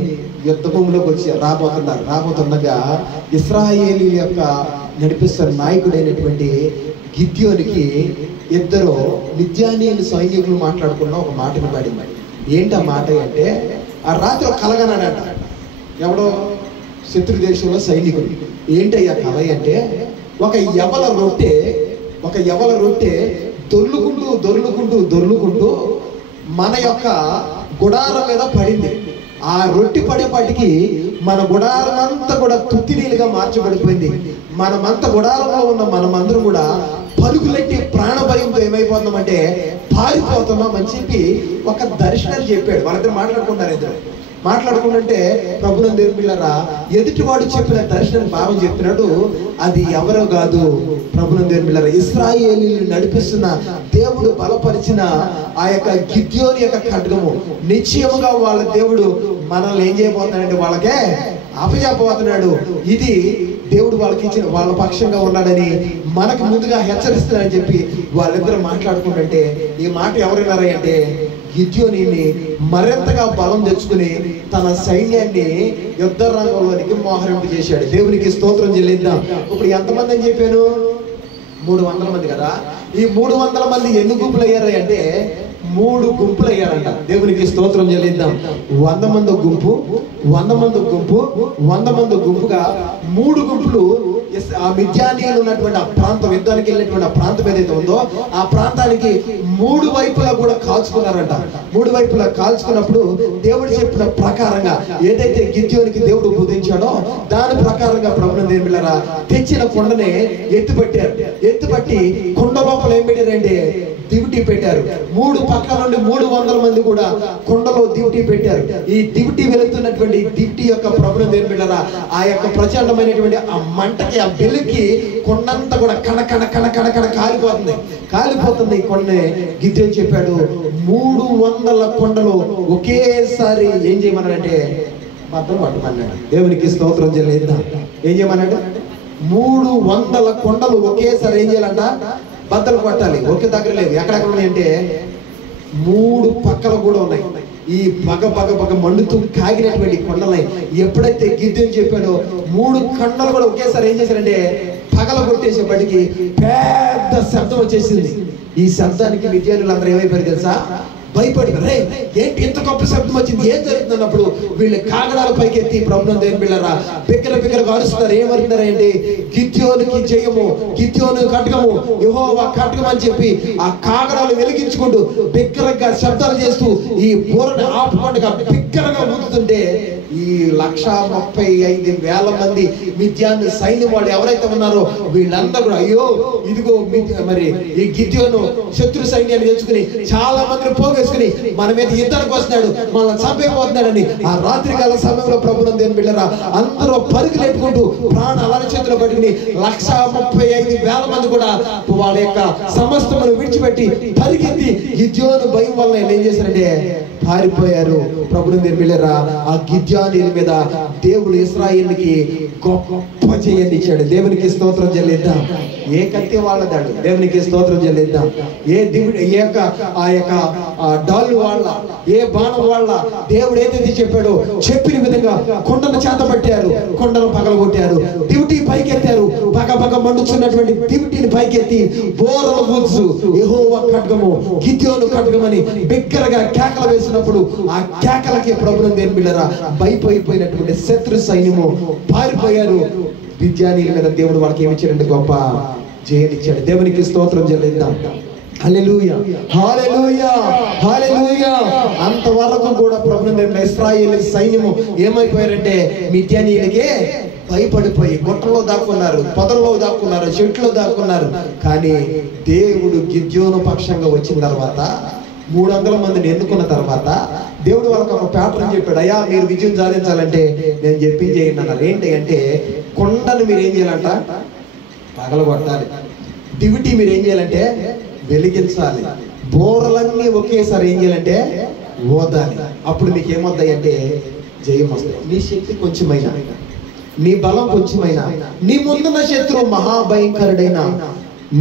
యుద్ధ భూమిలోకి వచ్చి రాబోతుండగా ఇశ్రాయేలు యొక్క నడిపిస్తున్న నాయకుడైనటువంటి గిద్యోనికి 2 మిద్యానీయుల సైనికులు మాట్లాడుకున్న ఒక మాటను పడింది. ఏంటి ఆ మాట అంటే, ఆ రాత్రి కలగనాడంట ఎవడో శత్రు దేశంలో సైనికుడు. ఏంటయ్యా కల అంటే, ఒక యవల రొట్టె దొర్లుకుంటూ మన యొక్క గుడారం మీద పడింది. ఆ రొట్టె పడేపాటికి మన గుడారం అంతా కూడా తుత్తినీలుగా మార్చబడిపోయింది. మనమంతా గుడారంలో ఉన్న మనమందరం కూడా పరుగులెట్టి ప్రాణ భయంతో ఏమైపోతున్నామంటే పారిపోతున్నాం అని చెప్పి ఒక దర్శనం చెప్పాడు. వాళ్ళిద్దరు మాట్లాడుకుంటారు. ఇద్దరు మాట్లాడుకుంటుంటే ప్రభునందు దేవుని బిడ్డలారా, ఎదుటివాడు చెప్పిన దర్శనం భావం చెప్పినట్టు అది ఎవరో కాదు, ప్రభునందు దేవుని బిడ్డలారా, ఇశ్రాయేలీయులు నడిపిస్తున్న దేవుడు బలపరిచిన ఆ యొక్క గిద్యోని యొక్క ఖడ్గము. నిశ్చయముగా వాళ్ళ దేవుడు మనల్ని ఏం చేయబోతున్నాడంటే వాళ్ళకే అప్పచెప్పబోతున్నాడు. ఇది దేవుడు వాళ్ళకి ఇచ్చిన వాళ్ళ పక్షంగా ఉన్నాడని మనకు ముందుగా హెచ్చరిస్తున్నాడని చెప్పి వాళ్ళిద్దరూ మాట్లాడుకుంటుంటే ఈ మాట ఎవరైనారా అంటే గిద్యోనీని మరింతగా బలం తెచ్చుకుని తన సైన్యాన్ని యుద్ధ రంగంలోనికి మోహరింపు చేశాడు. దేవునికి స్తోత్రం చెల్లిద్దాం. ఇప్పుడు ఎంతమంది అని చెప్పాను? 300 మంది కదా. ఈ 300 మంది ఎన్ని గుంపులు అయ్యారు అంటే 3 గుంపులు అయ్యారంట. దేవునికి స్తోత్రం చెల్లిద్దాం. 100 మంది గుంపు, 100 మంది గుంపు, 100 మంది గుంపుగా 3 గుంపులు ఆ మిద్యానీయులు ఉన్నటువంటి ఆ ప్రాంతం, యుద్ధానికి వెళ్ళినటువంటి ఆ ప్రాంతం ఏదైతే ఉందో ఆ ప్రాంతానికి 3 వైపులా కూడా కాల్చుకున్నారంట. 3 వైపులా కాల్చుకున్నప్పుడు దేవుడు చెప్పిన ప్రకారంగా ఏదైతే గిద్యోనికి దేవుడు బోధించాడో దాని ప్రకారంగా ప్రభువుని దేవుని బిడ్డలారా తెచ్చిన కొండనే ఎత్తుపట్టారు. ఎత్తుపట్టి కొండ లోపల ఏం పెట్టారంటే దివిటీ పెట్టారు. 3 పక్కల నుండి 300 మంది కూడా కొండలో దివిటీ పెట్టారు. ఈ దివిటీ వెళుతున్నటువంటి దివిటీ యొక్క ప్రభువుని దేవుని బిడ్డలారా ఆ యొక్క ప్రచండమైనటువంటి ఆ మంటకి, ఆ వెలుగుకి కొండంతా కూడా కణ కణ కణ కణ కణ కాలిపోతుంది. ఈ కొండని గిద్యోను చెప్పాడు 300 కొండలు ఒకేసారి ఏం చేయమన్నాడంటే మాత్రం పట్టమన్నాడు. దేవునికి స్తోత్రం చెల్లిద్దాం. ఏం చేయమన్నాడు? 300 కొండలు ఒకేసారి ఏం చేయాలంట? బద్దలు కొట్టాలి. ఒకే దగ్గర లేదు, ఎక్కడెక్కడ ఉన్నాయంటే 3 పక్కలు కూడా ఉన్నాయి. ఈ పగ మండుతూ కాగినటువంటి కొండలై ఎప్పుడైతే గిద్యోను చెప్పాడో 3 కొండలు కూడా ఒకేసారి ఏం చేశారంటే పగల కొట్టేసేపటికి పెద్ద శబ్దం వచ్చేసింది. ఈ శబ్దానికి మిద్యానీయులు అందరూ ఏమైపోయారు తెలుసా? భయపడి రే ఏంటి ఇంత గొప్ప శబ్దం వచ్చింది, ఏం జరుగుతుంది అన్నప్పుడు వీళ్ళు కాగడాల పైకి ఎత్తి ప్రభువుని దేవుని బిడ్డలారా బిగ్గరగా అరుస్తున్నారు. ఏమరుతున్నారంటే గిద్యోనుకి జయము, గిద్యోను ఖడ్గము, యెహోవా ఖడ్గం అని చెప్పి ఆ కాగడాలు వెలిగించుకుంటూ బిగ్గరగా శబ్దాలు చేస్తూ ఈ బోరను ఆపకుండా బిగ్గరగా ఊదుతుంటే ఈ 135,000 మంది మిద్యాను సైన్యం వాళ్ళు ఎవరైతే ఉన్నారో వీళ్ళందరూ కూడా అయ్యో ఇదిగో మరి ఈ గిద్యోను శత్రు సైన్యాన్ని తెచ్చుకుని చాలా మందిని పోగేసుకుని మన మీద యుద్ధానికి వస్తున్నాడు, మనల్ని చంపేపోతున్నాడని ఆ రాత్రికాల సమయంలో ప్రభువుని దేవుని బిడ్డలారా అందరూ పరుగులు ఎట్టుకుంటూ ప్రాణాలను చేతిలో పట్టుకుని 135,000 మంది కూడా వాళ్ళ యొక్క సమస్తమును విడిచిపెట్టి పరిగెత్తి గిద్యోను భయం వల్ల ఏం చేశారంటే పారిపోయారు. ప్రభువుని దేవుని బిడ్డలారా ఆ గిద్యోనీయుల మీద దేవుడు ఇశ్రాయేలుకి గొప్ప జయాన్ని ఇచ్చాడు. దేవునికి స్తోత్రం చెల్లిద్దాం. ఏ కత్తి వాళ్ళదాడు, దేవునికి స్తోత్రం చెల్లిద్దాం. ఆ యొక్క డాలు వాళ్ళ, ఏ బాణం వాళ్ళ దేవుడు ఏదైతే చెప్పాడో చెప్పిన విధంగా కొండను చేత పట్టారు, కొండను పగలగొట్టారు, దివిటీ పైకెత్తారు. పగ మండుచున్నటువంటి దివిటీని పైకెత్తి బోరలు ఊదుచు యెహోవా ఖడ్గము, గిద్యోను ఖడ్గమని బిగ్గరగా కేకలు వేసినప్పుడు ఆ కేకలకి ప్రభువుని దేవుని బిడ్డలారా భయపడిపోయినటువంటి శత్రు సైన్యము పారిపోయారు. మిద్యానీయుల మీద దేవుడు వాళ్ళకి ఏమి ఇచ్చాడంటే గొప్ప జయాన్నిచ్చాడు. దేవునికి స్తోత్రం చెల్లిద్దాం. హల్లెలూయా, హల్లెలూయా, హల్లెలూయా. అంతవరకు కూడా ప్రభువుని దేవుని ఇశ్రాయేలు సైన్యము ఏమైపోయారంటే మిద్యానీయులకే భయపడిపోయి గుట్టల్లో దాక్కున్నారు, పొదల్లో దాక్కున్నారు, చెట్లో దాక్కున్నారు. కానీ దేవుడు గిద్యోను పక్షంగా వచ్చిన తర్వాత 300 మందిని ఎన్నుకున్న తర్వాత దేవుడు వాళ్ళకి ఒక ప్యాటర్న్ చెప్పాడు. అయ్యా మీరు విజయం సాధించాలంటే నేను చెప్పింది చేయండి అన్నారు. ఏంటి అంటే కొండను మీరు ఏం చేయాలంట? పగలగొట్టాలి. దివిటీ మీరు ఏం చేయాలంటే వెలిగించాలి. బోరలన్నీ ఒకేసారి ఏం చేయాలంటే ఓదాలి. అప్పుడు మీకు ఏమొద్దాయి అంటే జయం వస్తాయి. నీ శక్తి కొంచెమైనా, నీ బలం కొంచెమైనా, నీ ముందున్న శత్రువు మహాభయంకరుడైన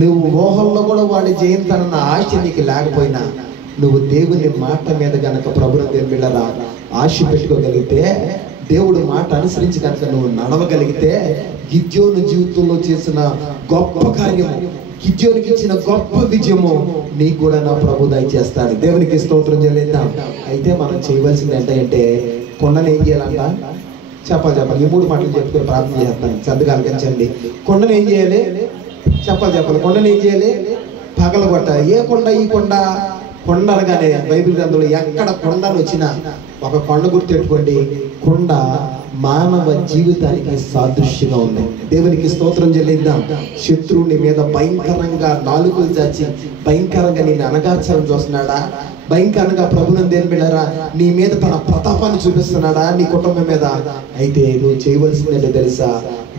నువ్వు మోహంలో కూడా వాడి జయంతనన్న ఆశ నీకు లేకపోయినా నువ్వు దేవుని మాట మీద గనక ప్రభువుని దేవుని బిడ్డలారా ఆశ పెట్టుకోగలిగితే, దేవుడు మాట అనుసరించి కనుక నువ్వు నడవగలిగితే గిద్యోను జీవితంలో చేసిన గొప్ప కార్యము, గిద్యోనికి ఇచ్చిన గొప్ప విజయము నీకు కూడా నా ప్రభు దయచేస్తాడు. దేవునికి స్తోత్రం చెల్లిద్దాం. అయితే మనం చేయవలసింది ఏంటంటే కొండను ఏం చేయాలంట? చెప్పాలి. ఈ 3 మాటలు చెప్పుకొని ప్రార్థన చేస్తాను. శ్రద్ధగా ఆలకించండి. కొండను ఏం చేయాలి? చెప్పాలి. కొండను ఏం చేయాలి? పగలగొట్టాలి. ఏ కొండ? ఈ కొండ కొండ అనగానే బైబిల్ గ్రంథంలో ఎక్కడ కొండను వచ్చినా ఒక కొండ గుర్తెట్టుకోండి, కొండ మానవ జీవితానికి సాదృశ్యంగా ఉంది. దేవునికి స్తోత్రం చెల్లిద్దాం. శత్రువుని మీద భయంకరంగా నాలుకలు చాచి భయంకరంగా నిన్ను అనగార్చాలని చూస్తున్నాడా? భయంకరంగా ప్రభునందు దేని బిడ్డలారా నీ మీద తన ప్రతాపాన్ని చూపిస్తున్నాడా నీ కుటుంబం మీద? అయితే నువ్వు చేయవలసిందంటే తెలుసా?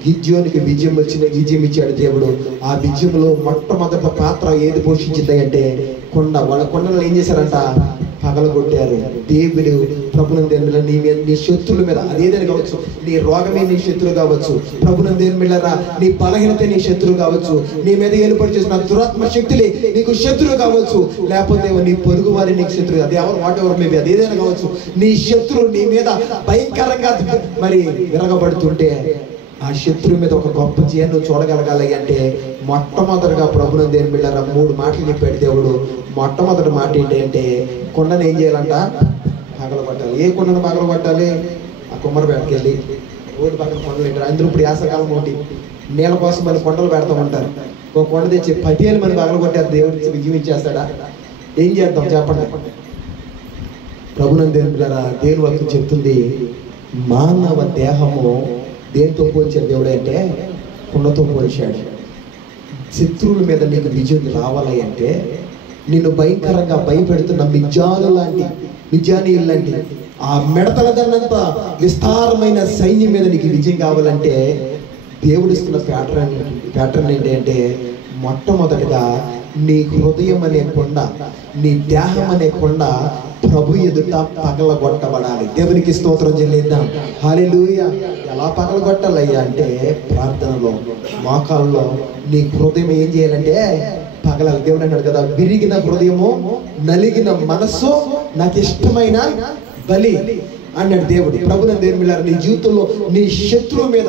గిద్యోనికి విజయం ఇచ్చాడు దేవుడు. ఆ విజయంలో మొట్టమొదటి పాత్ర ఏది పోషించింది అంటే కొండ. వాళ్ళ కొండలు ఏం చేశారంట? పగలగొట్టారు. దేవుడు ప్రభునందు దేవుని నీ మీద, నీ శత్రువుల మీద, అదేదైనా కావచ్చు, నీ రోగమే నీ శత్రువు కావచ్చు, ప్రభునందు దేవుని బిడ్డలారా నీ బలహీనత నీ శత్రువు కావచ్చు, నీ మీద ఏలుపడి చేసిన దురాత్మ శక్తులే నీకు శత్రువు కావచ్చు, లేకపోతే నీ పొరుగు వారి నీకు శత్రువు, అది ఎవరు వాట్ ఎవరు మేబీ అదేదైనా కావచ్చు, నీ శత్రువు నీ మీద భయంకరంగా మరి విరగబడుతుంటే ఆ శత్రువు మీద ఒక గొప్ప జయం నువ్వు చూడగలగాలి అంటే మొట్టమొదటిగా ప్రభునందు దేవుని బిడ్డలారా 3 మాటలు చెప్పాడు దేవుడు. మొట్టమొదటి మాట ఏంటంటే కొండను ఏం చేయాలంట? పగలగొట్టాలి. ఏ కొండను పగలగొట్టాలి? ఆ కుమ్మరిపేటకి వెళ్ళి రోడ్డు పక్కన కొండలు పెట్టారు. అందరూ ఇప్పుడు యాసకాలం ఒకటి నీళ్ళ కోసం మన కొండలు పెడతామంటారు. ఒక కొండ తెచ్చి 10 ఏళ్ళు మన పగలగొట్టారు. దేవుడు విజయం ఇచ్చేస్తాడా? ఏం చేద్దాం చెప్పండి? ప్రభునందు దేవుని బిడ్డలారా దేవుని వాక్యం చెప్తుంది, మానవ దేహము దేంతో పోల్చాడు దేవుడు అంటే కొండతో పోల్చాడు. శత్రువుల మీద నీకు విజయం రావాలి అంటే, నిన్ను భయంకరంగా భయపెడుతున్న మిజ్జానీయులు లాంటి ఆ మిడతల దన్నంత విస్తారమైన సైన్యం మీద నీకు విజయం కావాలంటే దేవుడు ఇస్తున్న ప్యాటర్న్ ఏంటి అంటే మొట్టమొదటిగా నీ హృదయం అనే కొండ, నీ దేహం అనే కొండ ప్రభు ఎదుట పగలగొట్టబడాలి. దేవునికి స్తోత్రం చెల్లిద్దాం. హల్లెలూయా. ఎలా పగలగొట్టాలయ్యా అంటే ప్రార్థనలో, మోకాల్లో నీ హృదయం ఏం చేయాలంటే పగలాలి. దేవుడు అన్నాడు కదా, విరిగిన హృదయము నలిగిన మనస్సు నాకు ఇష్టమైన బలి అన్నాడు దేవుడు. ప్రభునందు దేవుని బిడ్డలారా నీ జీవితంలో నీ శత్రువు మీద,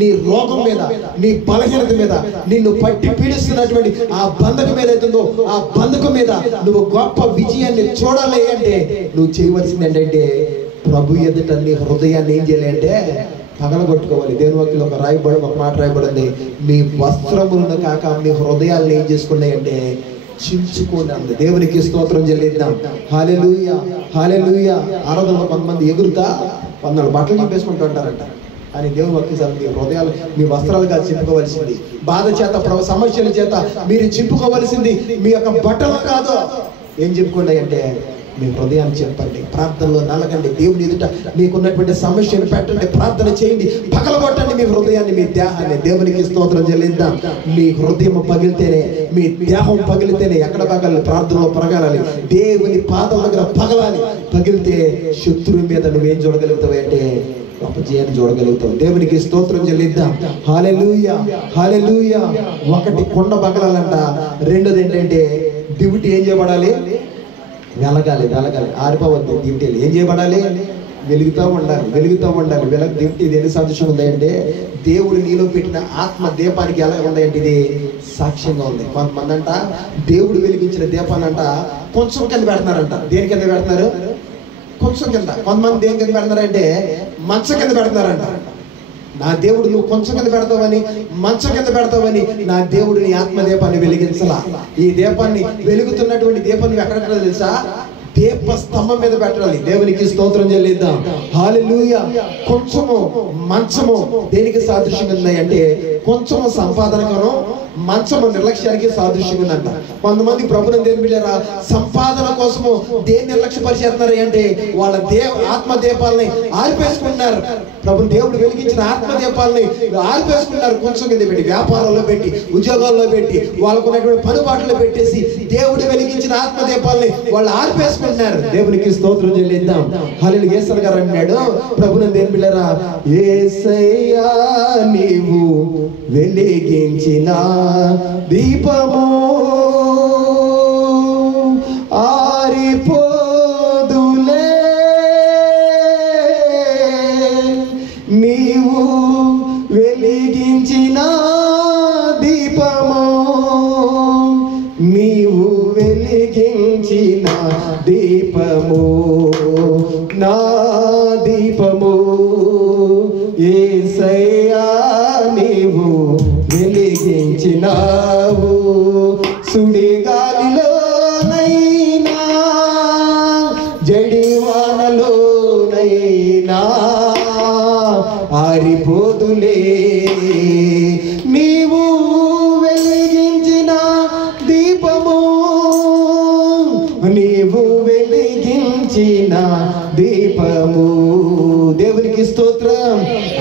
నీ రోగం మీద, నీ బలహీనత మీద, నిన్ను పట్టి పీడిస్తున్నటువంటి ఆ బంధకం ఏదైతుందో ఆ బంధకం మీద నువ్వు గొప్ప విజయాన్ని చూడాలి అంటే నువ్వు చేయవలసింది ఏంటంటే ప్రభు ఎదుట నీ హృదయాన్ని ఏం చేయాలి అంటే పగలగొట్టుకోవాలి. దేవుని వాక్యంలో ఒక మాట రాయబడింది, మీ వస్త్రములను కాక మీ హృదయాలను ఏం చేసుకున్నాయి అంటే చించుకోండి అంది. దేవునికి స్తోత్రం చెల్లిద్దాం. హల్లెలూయా, హల్లెలూయా. ఆరాధనలో కొంతమంది ఎగురుతా కొందరు బట్టలు చింపేసుకుంటూ ఉంటారంట. అని దేవుని వాక్యం మీ హృదయాలు మీ వస్త్రాలుగా చింపుకోవాల్సింది. బాధ చేత సమస్యల చేత మీరు చింపుకోవాల్సింది మీ యొక్క బట్టలు కాదు. ఏం చెప్పుకోండి అంటే మీ హృదయాన్ని చెప్పండి, ప్రార్థనలో నలగండి, దేవుని ఎదుట మీకున్నటువంటి సమస్యను పెట్టండి, ప్రార్థన చేయండి, పగలగొట్టండి మీ హృదయాన్ని, మీ దేహాన్ని. దేవునికి స్తోత్రం చెల్లిద్దాం. మీ హృదయం పగిలితేనే, మీ దేహం పగిలితేనే ఎక్కడ పగలాలి? ప్రార్థనలో పగలాలి, దేవుని పాదం దగ్గర పగలాలి. పగిలితే శత్రువు మీద నువ్వేం చూడగలుగుతావు అంటే గొప్ప జయాన్ని చూడగలుగుతావు. దేవునికి స్తోత్రం చెల్లిద్దాం. హల్లెలూయా, హల్లెలూయా. ఒకటి కొండ పగలాలంట. రెండోది ఏంటంటే డ్యూటీ ఏం చేయబడాలి? వెలగాలి, ఆరిపోవద్దు. డ్యూటీ ఏం చేయబడాలి? వెలుగుతూ ఉండాలి. డ్యూటీ దేని సాదృశ్యం ఉందంటే దేవుడు నీలో పెట్టిన ఆత్మ దీపానికి ఎలా ఉందంటే ఇది సాక్ష్యంగా ఉంది. కొంతమంది అంట దేవుడు వెలిగించిన దీపాన్ని అంట కొంచెం కింద పెడుతున్నారంట. దేని కింద పెడుతున్నారు? కొంచెం కింద. కొంతమంది దేని కింద పెడుతున్నారంటే మంచం కింద పెడుతున్నారంట. నా దేవుడు నువ్వు కొంచెం కింద పెడతావని, మంచం కింద పెడతావని నా దేవుడు నీ ఆత్మదీపాన్ని వెలిగించలా. ఈ దీపాన్ని వెలుగుతున్నటువంటి దీపాన్ని ఎక్కడ పెట్టాలి తెలుసా? దీప స్తంభం మీద పెట్టాలి. దేవునికి స్తోత్రం చెల్లిద్దాం. హల్లెలూయా. కొంచెము మంచము దేనికి సాదృశ్యంగా ఉన్నాయి అంటే కొంచెము సంపాదనకును, మంచము నిర్లక్ష్యానికి సాదృశ్యంగా ఉందంట. కొంతమంది ప్రభునందు దేవుని బిడ్డలారా సంపాదన కోసము దేన్ని నిర్లక్ష్యపరిచేస్తున్నారు అంటే వాళ్ళ ఆత్మదీపాలని ఆరిపేసుకుంటున్నారు. ప్రభు దేవుడు వెలిగించిన ఆత్మదీపాలని ఆరిపేసుకుంటున్నారు. కొంచెం కింద పెట్టి, వ్యాపారంలో పెట్టి, ఉద్యోగాల్లో పెట్టి, వాళ్ళకు ఉన్నటువంటి పనుబాట్లు పెట్టేసి దేవుడు వెలిగించిన ఆత్మదీపాలని వాళ్ళు ఆరిపేసుకుంటున్నారు. దేవునికి స్తోత్రం చెల్లిద్దాం. హల్లెలూయా. యేసయ్య గారు అన్నాడు, ప్రభునందు దేవుని బిడ్డలారా యేసయ్యా నీవు వెలిగించిన దీపము ఆరిపోదులే, నీవు వెలిగించిన దీపము, నీవు వెలిగించిన దీపము, నా దీపము యేసయ్యా నీవు వెలిగించినావు. సుడిగాలిలోనైనా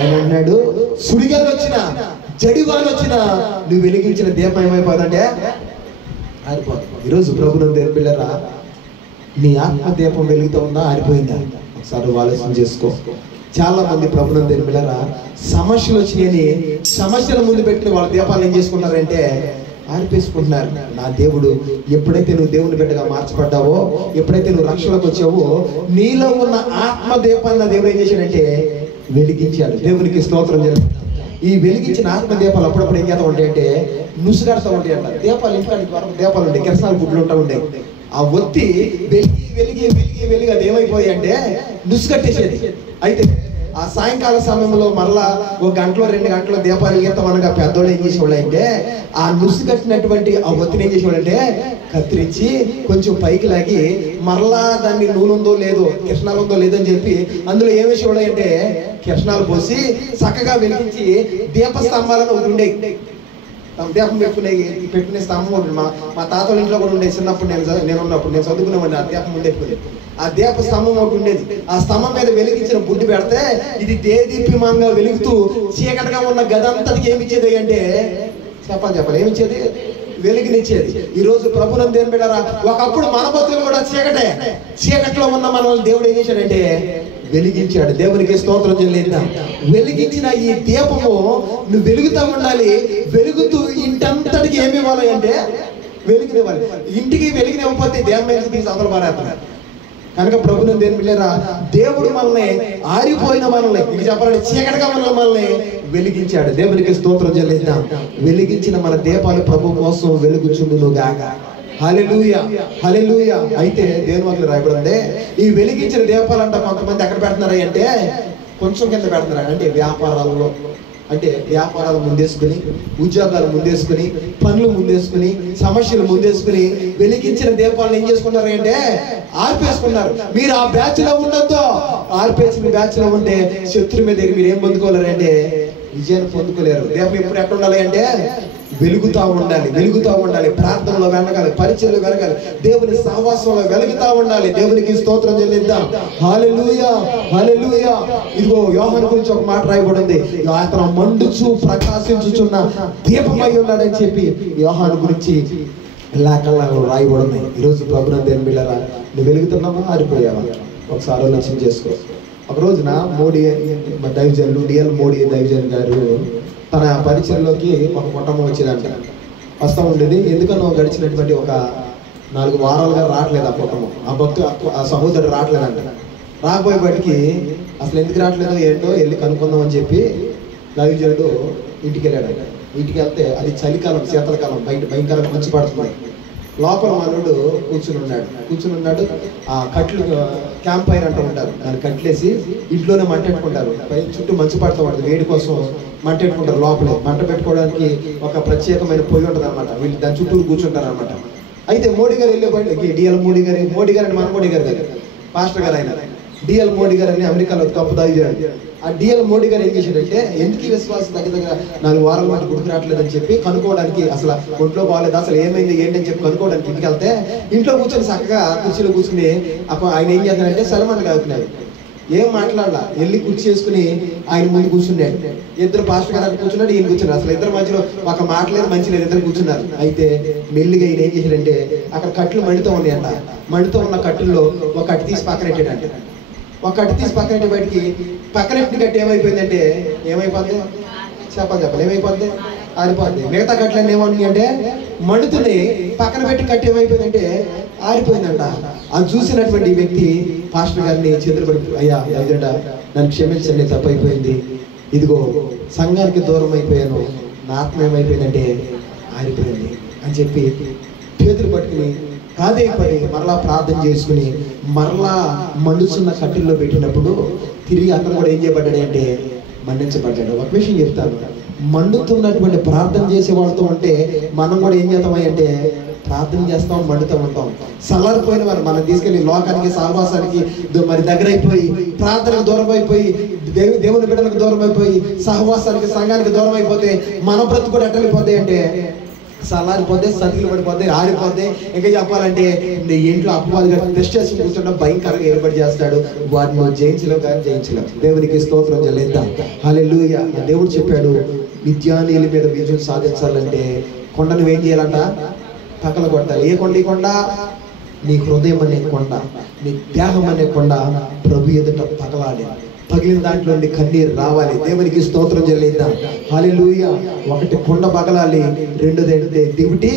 ఆయన అన్నాడు, సుడిగాలు వచ్చిన జడివాలు వచ్చిన నువ్వు వెలిగించిన దీపం ఏమైపోదంటే ఆరిపోతుంది. ఈరోజు ప్రభునందు దేవుని బిడ్డలారా, నీ ఆత్మ దీపం వెలుగుతూ ఉందా, ఆరిపోయిందా? ఒకసారి ఆలోచన చేసుకో. చాలా మంది ప్రభునందు దేవుని బిడ్డలారా సమస్యలు వచ్చినాయని సమస్యల ముందు పెట్టిన వాళ్ళ దీపాలు ఏం చేసుకుంటారంటే ఆరిపేసుకుంటున్నారు. నా దేవుడు ఎప్పుడైతే నువ్వు దేవుని బిడ్డగా మార్చబడ్డావో, ఎప్పుడైతే నువ్వు రక్షణకు వచ్చావో, నీలో ఉన్న ఆత్మ దీపాన్ని దేవుడు ఏం చేశాడంటే వెలిగించాడు. దేవునికి స్తోత్రం చేయాలి. ఈ వెలిగించిన ఆత్మ దీపాలు అప్పుడప్పుడు ఏం చేస్తూ ఉంటాయి అంటే నుసుగడుతూ ఉంటాయి అంట. దీపాలు ఇంటికాడికి వరకు దీపాలు ఉంటాయి, కిరసనాలు గుడ్లు ఉంటా ఉంటాయి. ఆ ఒత్తి వెలిగి వెలిగి వెలిగి వెలిగి అది ఏమైపోయి అంటే నుసుగట్టేసేది. అయితే ఆ సాయంకాల సమయంలో మరలా 1 గంటలో 2 గంటలో దీపాలు వెలిగిస్తామనగా పెద్దోళ్ళు ఏం చేసేవాళ్ళు అంటే ఆ నుసు కట్టినటువంటి ఆ ఒత్తిని ఏం చేసేవాళ్ళు అంటే కత్తిరించి కొంచెం పైకి లాగి మరలా దాన్ని నూనె ఉందో లేదో, కిరసనాలు ఉందో లేదో అని చెప్పి అందులో ఏం వేసేవాళ్ళు అంటే కిరసనాలు పోసి చక్కగా వెలిగించి దీపస్తంభాలను ఒకటి ఉండేవి. దీపం పెట్టుకునే స్తంభం ఒకటి మా తాతల ఇంట్లో కూడా ఉండేది. చిన్నప్పుడు నేను ఉన్నప్పుడు నేను చదువుకునేవాడిని. ఆ దీపం ఉండేది. ఆ దీప స్తంభం ఒకటి ఉండేది. ఆ స్తంభం మీద వెలిగించిన బుడ్డి పెడితే ఇది దేదీప్యమానంగా వెలుగుతూ చీకటిగా ఉన్న గదంతటికి ఏమిచ్చేది అంటే చెప్పాలి ఏమిచ్చేది? వెలుగునిచ్చేది. ఈ రోజు ప్రభునందు దేవుని బిడ్డలారా, ఒకప్పుడు మన బతుకులు కూడా చీకట్లో ఉన్న మనల్ని దేవుడు ఏం చేశాడంటే వెలిగించాడు. దేవునికి స్తోత్రం చెల్లిద్దాం. వెలిగించిన ఈ దీపము నువ్వు వెలుగుతూ ఉండాలి. వెలుగుతూ ఇంటంతటికి ఏమి ఇవ్వాలి అంటే వెలుగునివ్వాలి. ఇంటికి వెలుగునివ్వకపోతే దేవుని మీద తీసి అవతల పారేస్తున్నారు. కనుక ప్రభునందు దేవుని బిడ్డలారా, దేవుడు మనల్ని ఆరిపోయిన మనల్ని ఇది చెప్పాలంటే చీకటిగా మనల్ని వెలిగించాడు. దేవునికి స్తోత్రం చెల్లిద్దాం. వెలిగించిన మన దీపాలు ప్రభు కోసం వెలుగుచుండును గాక. హల్లెలూయా హల్లెలూయా. అయితే దేవుని వాక్యం రాయబడింది, ఈ వెలిగించిన దీపాలంట కొంతమంది ఎక్కడ పెడుతున్నారు అంటే కొంచెం కింద పెడుతున్నారు. అంటే వ్యాపారాలలో, అంటే వ్యాపారాలు ముందేసుకుని, ఉద్యోగాలు ముందేసుకుని, పనులు ముందేసుకుని, సమస్యలు ముందేసుకుని వెలిగించిన దీపాలను ఏం చేసుకున్నారు అంటే ఆర్పేసుకున్నారు. మీరు ఆ బ్యాచ్ లో ఉండొద్దు. ఆర్పేసిన బ్యాచ్ లో ఉంటే శత్రు మీద మీరు ఏం పొందుకోలేరు అంటే విజయాన్ని పొందుకోలేరు. దీపం ఎప్పుడు ఎక్కడ ఉండాలి అంటే వెలుగుతూ ఉండాలి. ప్రార్థనలో వెనకాలి, పరిచయలో వెనకాలి, దేవుని సహవాసంలో వెలుగుతూ ఉండాలి. దేవునికి స్తోత్రం చెల్లిద్దాం. హల్లెలూయా హల్లెలూయా. ఇదిగో యోహాను గురించి ఒక మాట రాయబడింది, అతను మండుచు ప్రకాశించుచున్న దీపమై ఉన్నాడని చెప్పి యోహాను గురించి లేఖనాలు రాయబడింది. ఈరోజు ప్రభునందు దేవుని బిడ్డలారా, నువ్వు వెలుగుతున్నావా, ఆరిపోయావా? ఒకసారి ఆలోచన చేసుకో. ఒక రోజున మోడీ దైవజనులు డిఎల్ మోడీ దైవజన్ గారు తన పరిచయంలోకి ఒక కుటుంబం వచ్చేదంట. వస్తూ ఉండేది. ఎందుకనో గడిచినటువంటి ఒక 4 వారాలుగా రావట్లేదు ఆ కుటుంబం. ఆ సహోదరుడు రావట్లేదంట. రాకపోయే బట్టికి అసలు ఎందుకు రావట్లేదో ఏంటో వెళ్ళి కనుక్కుందాం అని చెప్పి దైవజనుడు ఇంటికి వెళ్ళాడు. ఇంటికి వెళ్తే అది చలికాలం, శీతలకాలం, బయట భయంకరంగా మంచు పడుతుంది. లోపల మనోడు కూర్చుని ఉన్నాడు. ఆ కట్లు క్యాంప్ ఫైర్ అంటూ ఉంటారు, దాన్ని కట్లేసి ఇంట్లోనే మంట పెట్టుకుంటారు. చుట్టూ మంచు పడుతూ ఉంటుంది, వేడి కోసం మంట పెట్టుకుంటారు. లోపలే మంట పెట్టుకోవడానికి ఒక ప్రత్యేకమైన పొయ్యి ఉంటుంది అనమాట. వీళ్ళు దాని చుట్టూరు కూర్చుంటారు అనమాట. అయితే మోడీ గారు వెళ్ళేపాటికి డిఎల్ మోడీ గారు అని మన మోడీ గారు కాదు, పాస్టర్ గారు ఆయన డిఎల్ మోడీ గారు అని అమెరికాలో గొప్ప దైవజనుడు. ఆ డిఎల్ మోడీ గారు ఏం చేశాడంటే ఎందుకు విశ్వాసం దగ్గర 4 వారాల మధ్య గుడికి రావట్లేదని చెప్పి కనుక్కోవడానికి, అసలు ఒంట్లో బాగాలేదు, అసలు ఏమైంది ఏంటని చెప్పి కనుక్కోవడానికి ఇంటికి వెళ్తే ఇంట్లో కూర్చొని చక్కగా కుర్చీలో కూర్చుని ఆయన ఏం చేస్తున్నాడంటే సలమాన్ కాగుతున్నాడు. ఏం మాట్లాడాల, వెళ్ళి కుర్చీ వేసుకుని ఆయన ముందు కూర్చున్నాడు. ఇద్దరు పాస్టర్ గారు కూర్చున్నాడు, ఈయన కూర్చున్నారు. అసలు ఇద్దరు మధ్యలో ఒక మాట లేదు, మంచి లేదు, ఇద్దరు కూర్చున్నారు. అయితే మెల్లిగా ఈయన ఏం చేశాడంటే అక్కడ కట్లు మండుతూ ఉన్నాయంట. మండుతూ ఉన్న కట్టుల్లో ఒక కట్టు తీసి పక్కన పెట్టాడంట. ఒక కట్టు తీసి పక్కన బయటికి పక్కనెట్టిన కట్టు ఏమైపోయిందంటే ఏమైపోద్ది చెప్పాలి ఏమైపోద్ది? ఆరిపోద్ది. మిగతా కట్లన్నీ ఏమవుతుంది అంటే మండుతుంది. పక్కన పెట్టి కట్టు ఏమైపోయిందంటే ఆరిపోయిందంట. అది చూసినటువంటి వ్యక్తి పాస్టర్ గారిని చేతులు అయ్యా అయ్యా నన్ను క్షమించండి, తప్పైపోయింది, ఇదిగో సంఘానికి దూరం అయిపోయాను, నా ఆత్మ ఏమైపోయిందంటే ఆరిపోయింది అని చెప్పి చేతులు పట్టుకుని కాదైపోయి మరలా ప్రార్థన చేసుకుని మరలా మండుచున్న కట్టెల్లో పెట్టినప్పుడు తిరిగి అతను కూడా ఏం చేయబడ్డాడు అంటే మండించబడ్డాడు. ఒక విషయం చెప్తాను, మండుతున్నటువంటి ప్రార్థన చేసే వాళ్ళతో ఉంటే మనం కూడా ఏం చేస్తామని అంటే ప్రార్థన చేస్తాం, మండుతూ ఉంటాం. సల్లారిపోయిన వారు మనం తీసుకెళ్ళి లోకానికి సహవాసానికి మరి దగ్గర అయిపోయి, ప్రార్థనకు దూరం అయిపోయి, దేవుని బిడ్డలకు దూరం అయిపోయి, సహవాసానికి సంఘానికి దూరం అయిపోతే మన బ్రతుకు కూడా ఎట్టలిపోతాయి అంటే సలారిపోతే సతికిలు పడిపోతే ఆడిపోతే. ఇంకా చెప్పాలంటే నీ ఇంట్లో అపవాదిగా టెస్ట్ చేసి కూర్చున్న భయంకరంగా ఏర్పాటు చేస్తాడు. వారిని నువ్వు జయించలేవు కానీ జయించలేవు. దేవునికి స్తోత్రం చెల్లిద్దాం. హల్లెలూయా. దేవుడు చెప్పాడు, విద్యానీయుల మీద విజయం సాధించాలంటే కొండను ఏం చేయాలంట? పక్కన కొట్టాలి. ఏ కొండ? ఈ కొండ నీ హృదయం అనే కొండ, నీ దేహం అనే కొండ ప్రభు ఎదుట పగలాలి. పగిలిన దాంట్లో నుండి కన్నీరు రావాలి. దేవునికి స్తోత్రం చెల్లిద్దాం. హల్లెలూయా. ఒకటి కొండ పగలాలి, రెండోది దివిటి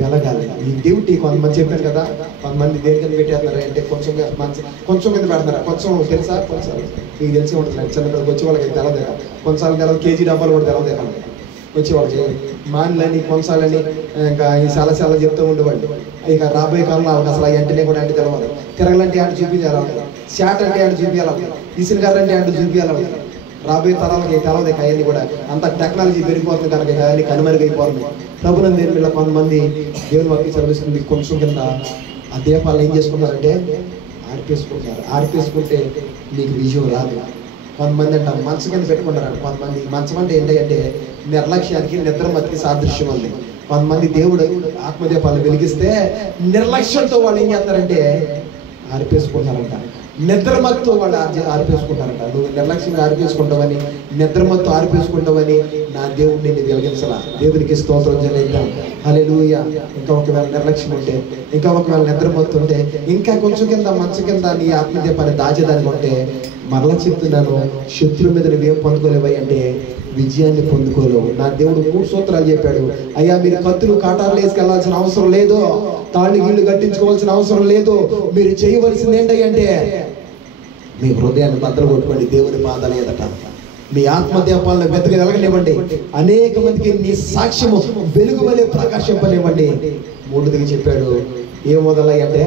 వెలగాలి. ఈ దివిటి కొంతమంది చెప్పాను కదా, కొంతమంది దేనికని పెట్టేస్తున్నారు అంటే కొంచెం మీద పెడతారు. కొంచెం తెలుసా? కొంచెం మీకు తెలిసి ఉంటుంది. చిన్నపిల్లలకి వచ్చే వాళ్ళకి తెలదే, కొంచెం తెలదు. కేజీ డబ్బాలు కూడా తెలదే కదా వచ్చే వాళ్ళకి. మాన్లని కొంచాలని ఇంకా చాలా చాలా చెప్తూ ఉండేవాళ్ళు. ఇక రాబోయే కాలంలో అసలు వెంటనే కూడా అంటే తెలవాలి. తిరగలంటే ఆడు చూపించాలి, షాట్ అంటే ఆడు చూపించాలి, ఇసులుగారు అంటే ఆడు చూపించాలి. రాబోయే తరాలకి తెలవదు అవన్నీ కూడా. అంత టెక్నాలజీ పెరిగిపోతుంది కనుక అవన్నీ కనుమరుగైపోతుంది. ప్రభుత్వం దేని మీద కొంతమంది దేవుని వాక్యం చదివిస్తుంది. కొంచెం కింద ఆ దీపాలు ఏం చేసుకుంటారంటే ఆర్పేసుకుంటారు. ఆర్పేసుకుంటే నీకు విజయం రాదు. కొంతమంది అంట మంచం కింద పెట్టుకుంటారంట. కొంతమంది మంచం అంటే ఏంటంటే నిర్లక్ష్యానికి, నిద్రమతికి సాదృశ్యం ఉంది. కొంతమంది దేవుడు ఆత్మదీపాలను వెలిగిస్తే నిర్లక్ష్యంతో వాళ్ళు ఏం చేస్తారంటే ఆర్పేసుకుంటారంట. నిద్రమత్తుతో వాళ్ళు ఆర్పేసుకుంటారంట. నువ్వు నిర్లక్ష్యంగా ఆర్పేసుకుంటావని, నిద్రమత్తు ఆర్పేసుకుంటావని నా దేవుడు నిన్ను వెలిగించాల. దేవునికి స్తోత్రం చెల్లిద్దాం. హల్లెలూయా. ఇంకా ఒకవేళ నిర్లక్ష్యం ఉంటే, ఇంకా ఒకవేళ నిద్రమత్తు ఉంటే, ఇంకా కొంచెం కింద మంచం కింద నీ ఆత్మదీపాన్ని దాచేదానికి ఉంటే, మరలా చెప్తున్నాను, శత్రువు మీద నువ్వేం పొందుకోలేవా అంటే విజయాన్ని పొందుకోలేవు. నా దేవుడు 3 సూత్రాలు చెప్పాడు. అయ్యా, మీరు కత్తులు కాటాలు వేసుకెళ్లాల్సిన అవసరం లేదు, తాళ్ళు గీళ్ళు కట్టించుకోవాల్సిన అవసరం లేదు. మీరు చేయవలసింది ఏంటంటే మీ హృదయాన్ని బద్దలు కొట్టుకోండి. దేవుని పాదాలు ఎదట మీ ఆత్మదీపాలను వెతక వెలగనివ్వండి. అనేక మందికి నీ సాక్ష్యము వెలుగు వలె ప్రకాశింపనివ్వండి. 3దిగా చెప్పాడు, ఏం మొదలయ్యి అంటే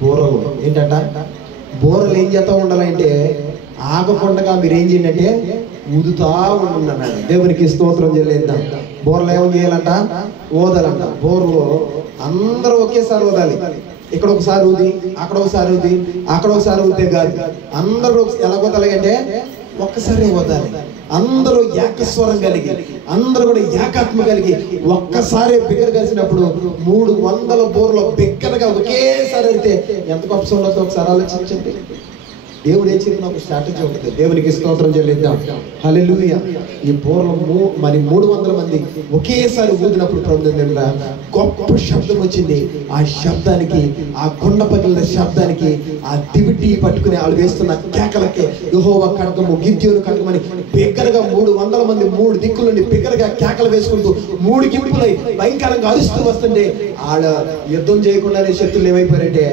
బోరలు. ఏంటంట? బోరలు ఏం చేస్తూ ఉండాలంటే ఆగకుండా మీరు ఏం చేయండి అంటే ఊదుతా ఉంటున్నాడు. దేవునికి స్తోత్రం చెల్లిద్దాం. బోర్లు ఏమో చేయాలంట? ఓదాలంట. బోర్లు అందరూ ఒకేసారి ఓదాలి. ఇక్కడ ఒకసారి ఊది, అక్కడ ఒకసారి ఊది, అక్కడ ఒకసారి ఊదితే కాదు. అందరూ ఎలా ఓదాలి అంటే ఒక్కసారి ఓదాలి. అందరూ ఏకస్వరం కలిగి, అందరూ కూడా ఏకాత్మ కలిగి ఒక్కసారి బిగ్గర కలిసినప్పుడు 300 బోర్లు బిగ్గరగా ఒకేసారి అయితే ఎంత గొప్ప ఉండదు ఒకసారి ఆలోచించండి. దేవుడు ఏం చెప్పిన ఒక స్ట్రాటజీ ఉంటుంది. దేవునికి స్తోత్రం చెల్లిద్దాం. హల్లెలూయా. ఈ బోర్లు మరి 300 మంది ఒకేసారి ఊదినప్పుడు ప్రభుత్వ గొప్ప శబ్దం వచ్చింది. ఆ శబ్దానికి, ఆ కొండ పగిలిన శబ్దానికి, ఆ దివిటి పట్టుకుని వాళ్ళు వేస్తున్న కేకలకి యెహోవా ఖడ్గము, గిద్యోను ఖడ్గమని బిగ్గరగా 300 మంది 3 దిక్కుల నుండి బిగ్గరగా కేకలు వేసుకుంటూ 3 గింపులై భయంకరంగా అరుస్తూ వస్తుంటే ఆడ యుద్ధం చేయకుండానే శత్రులు ఏమైపోయారంటే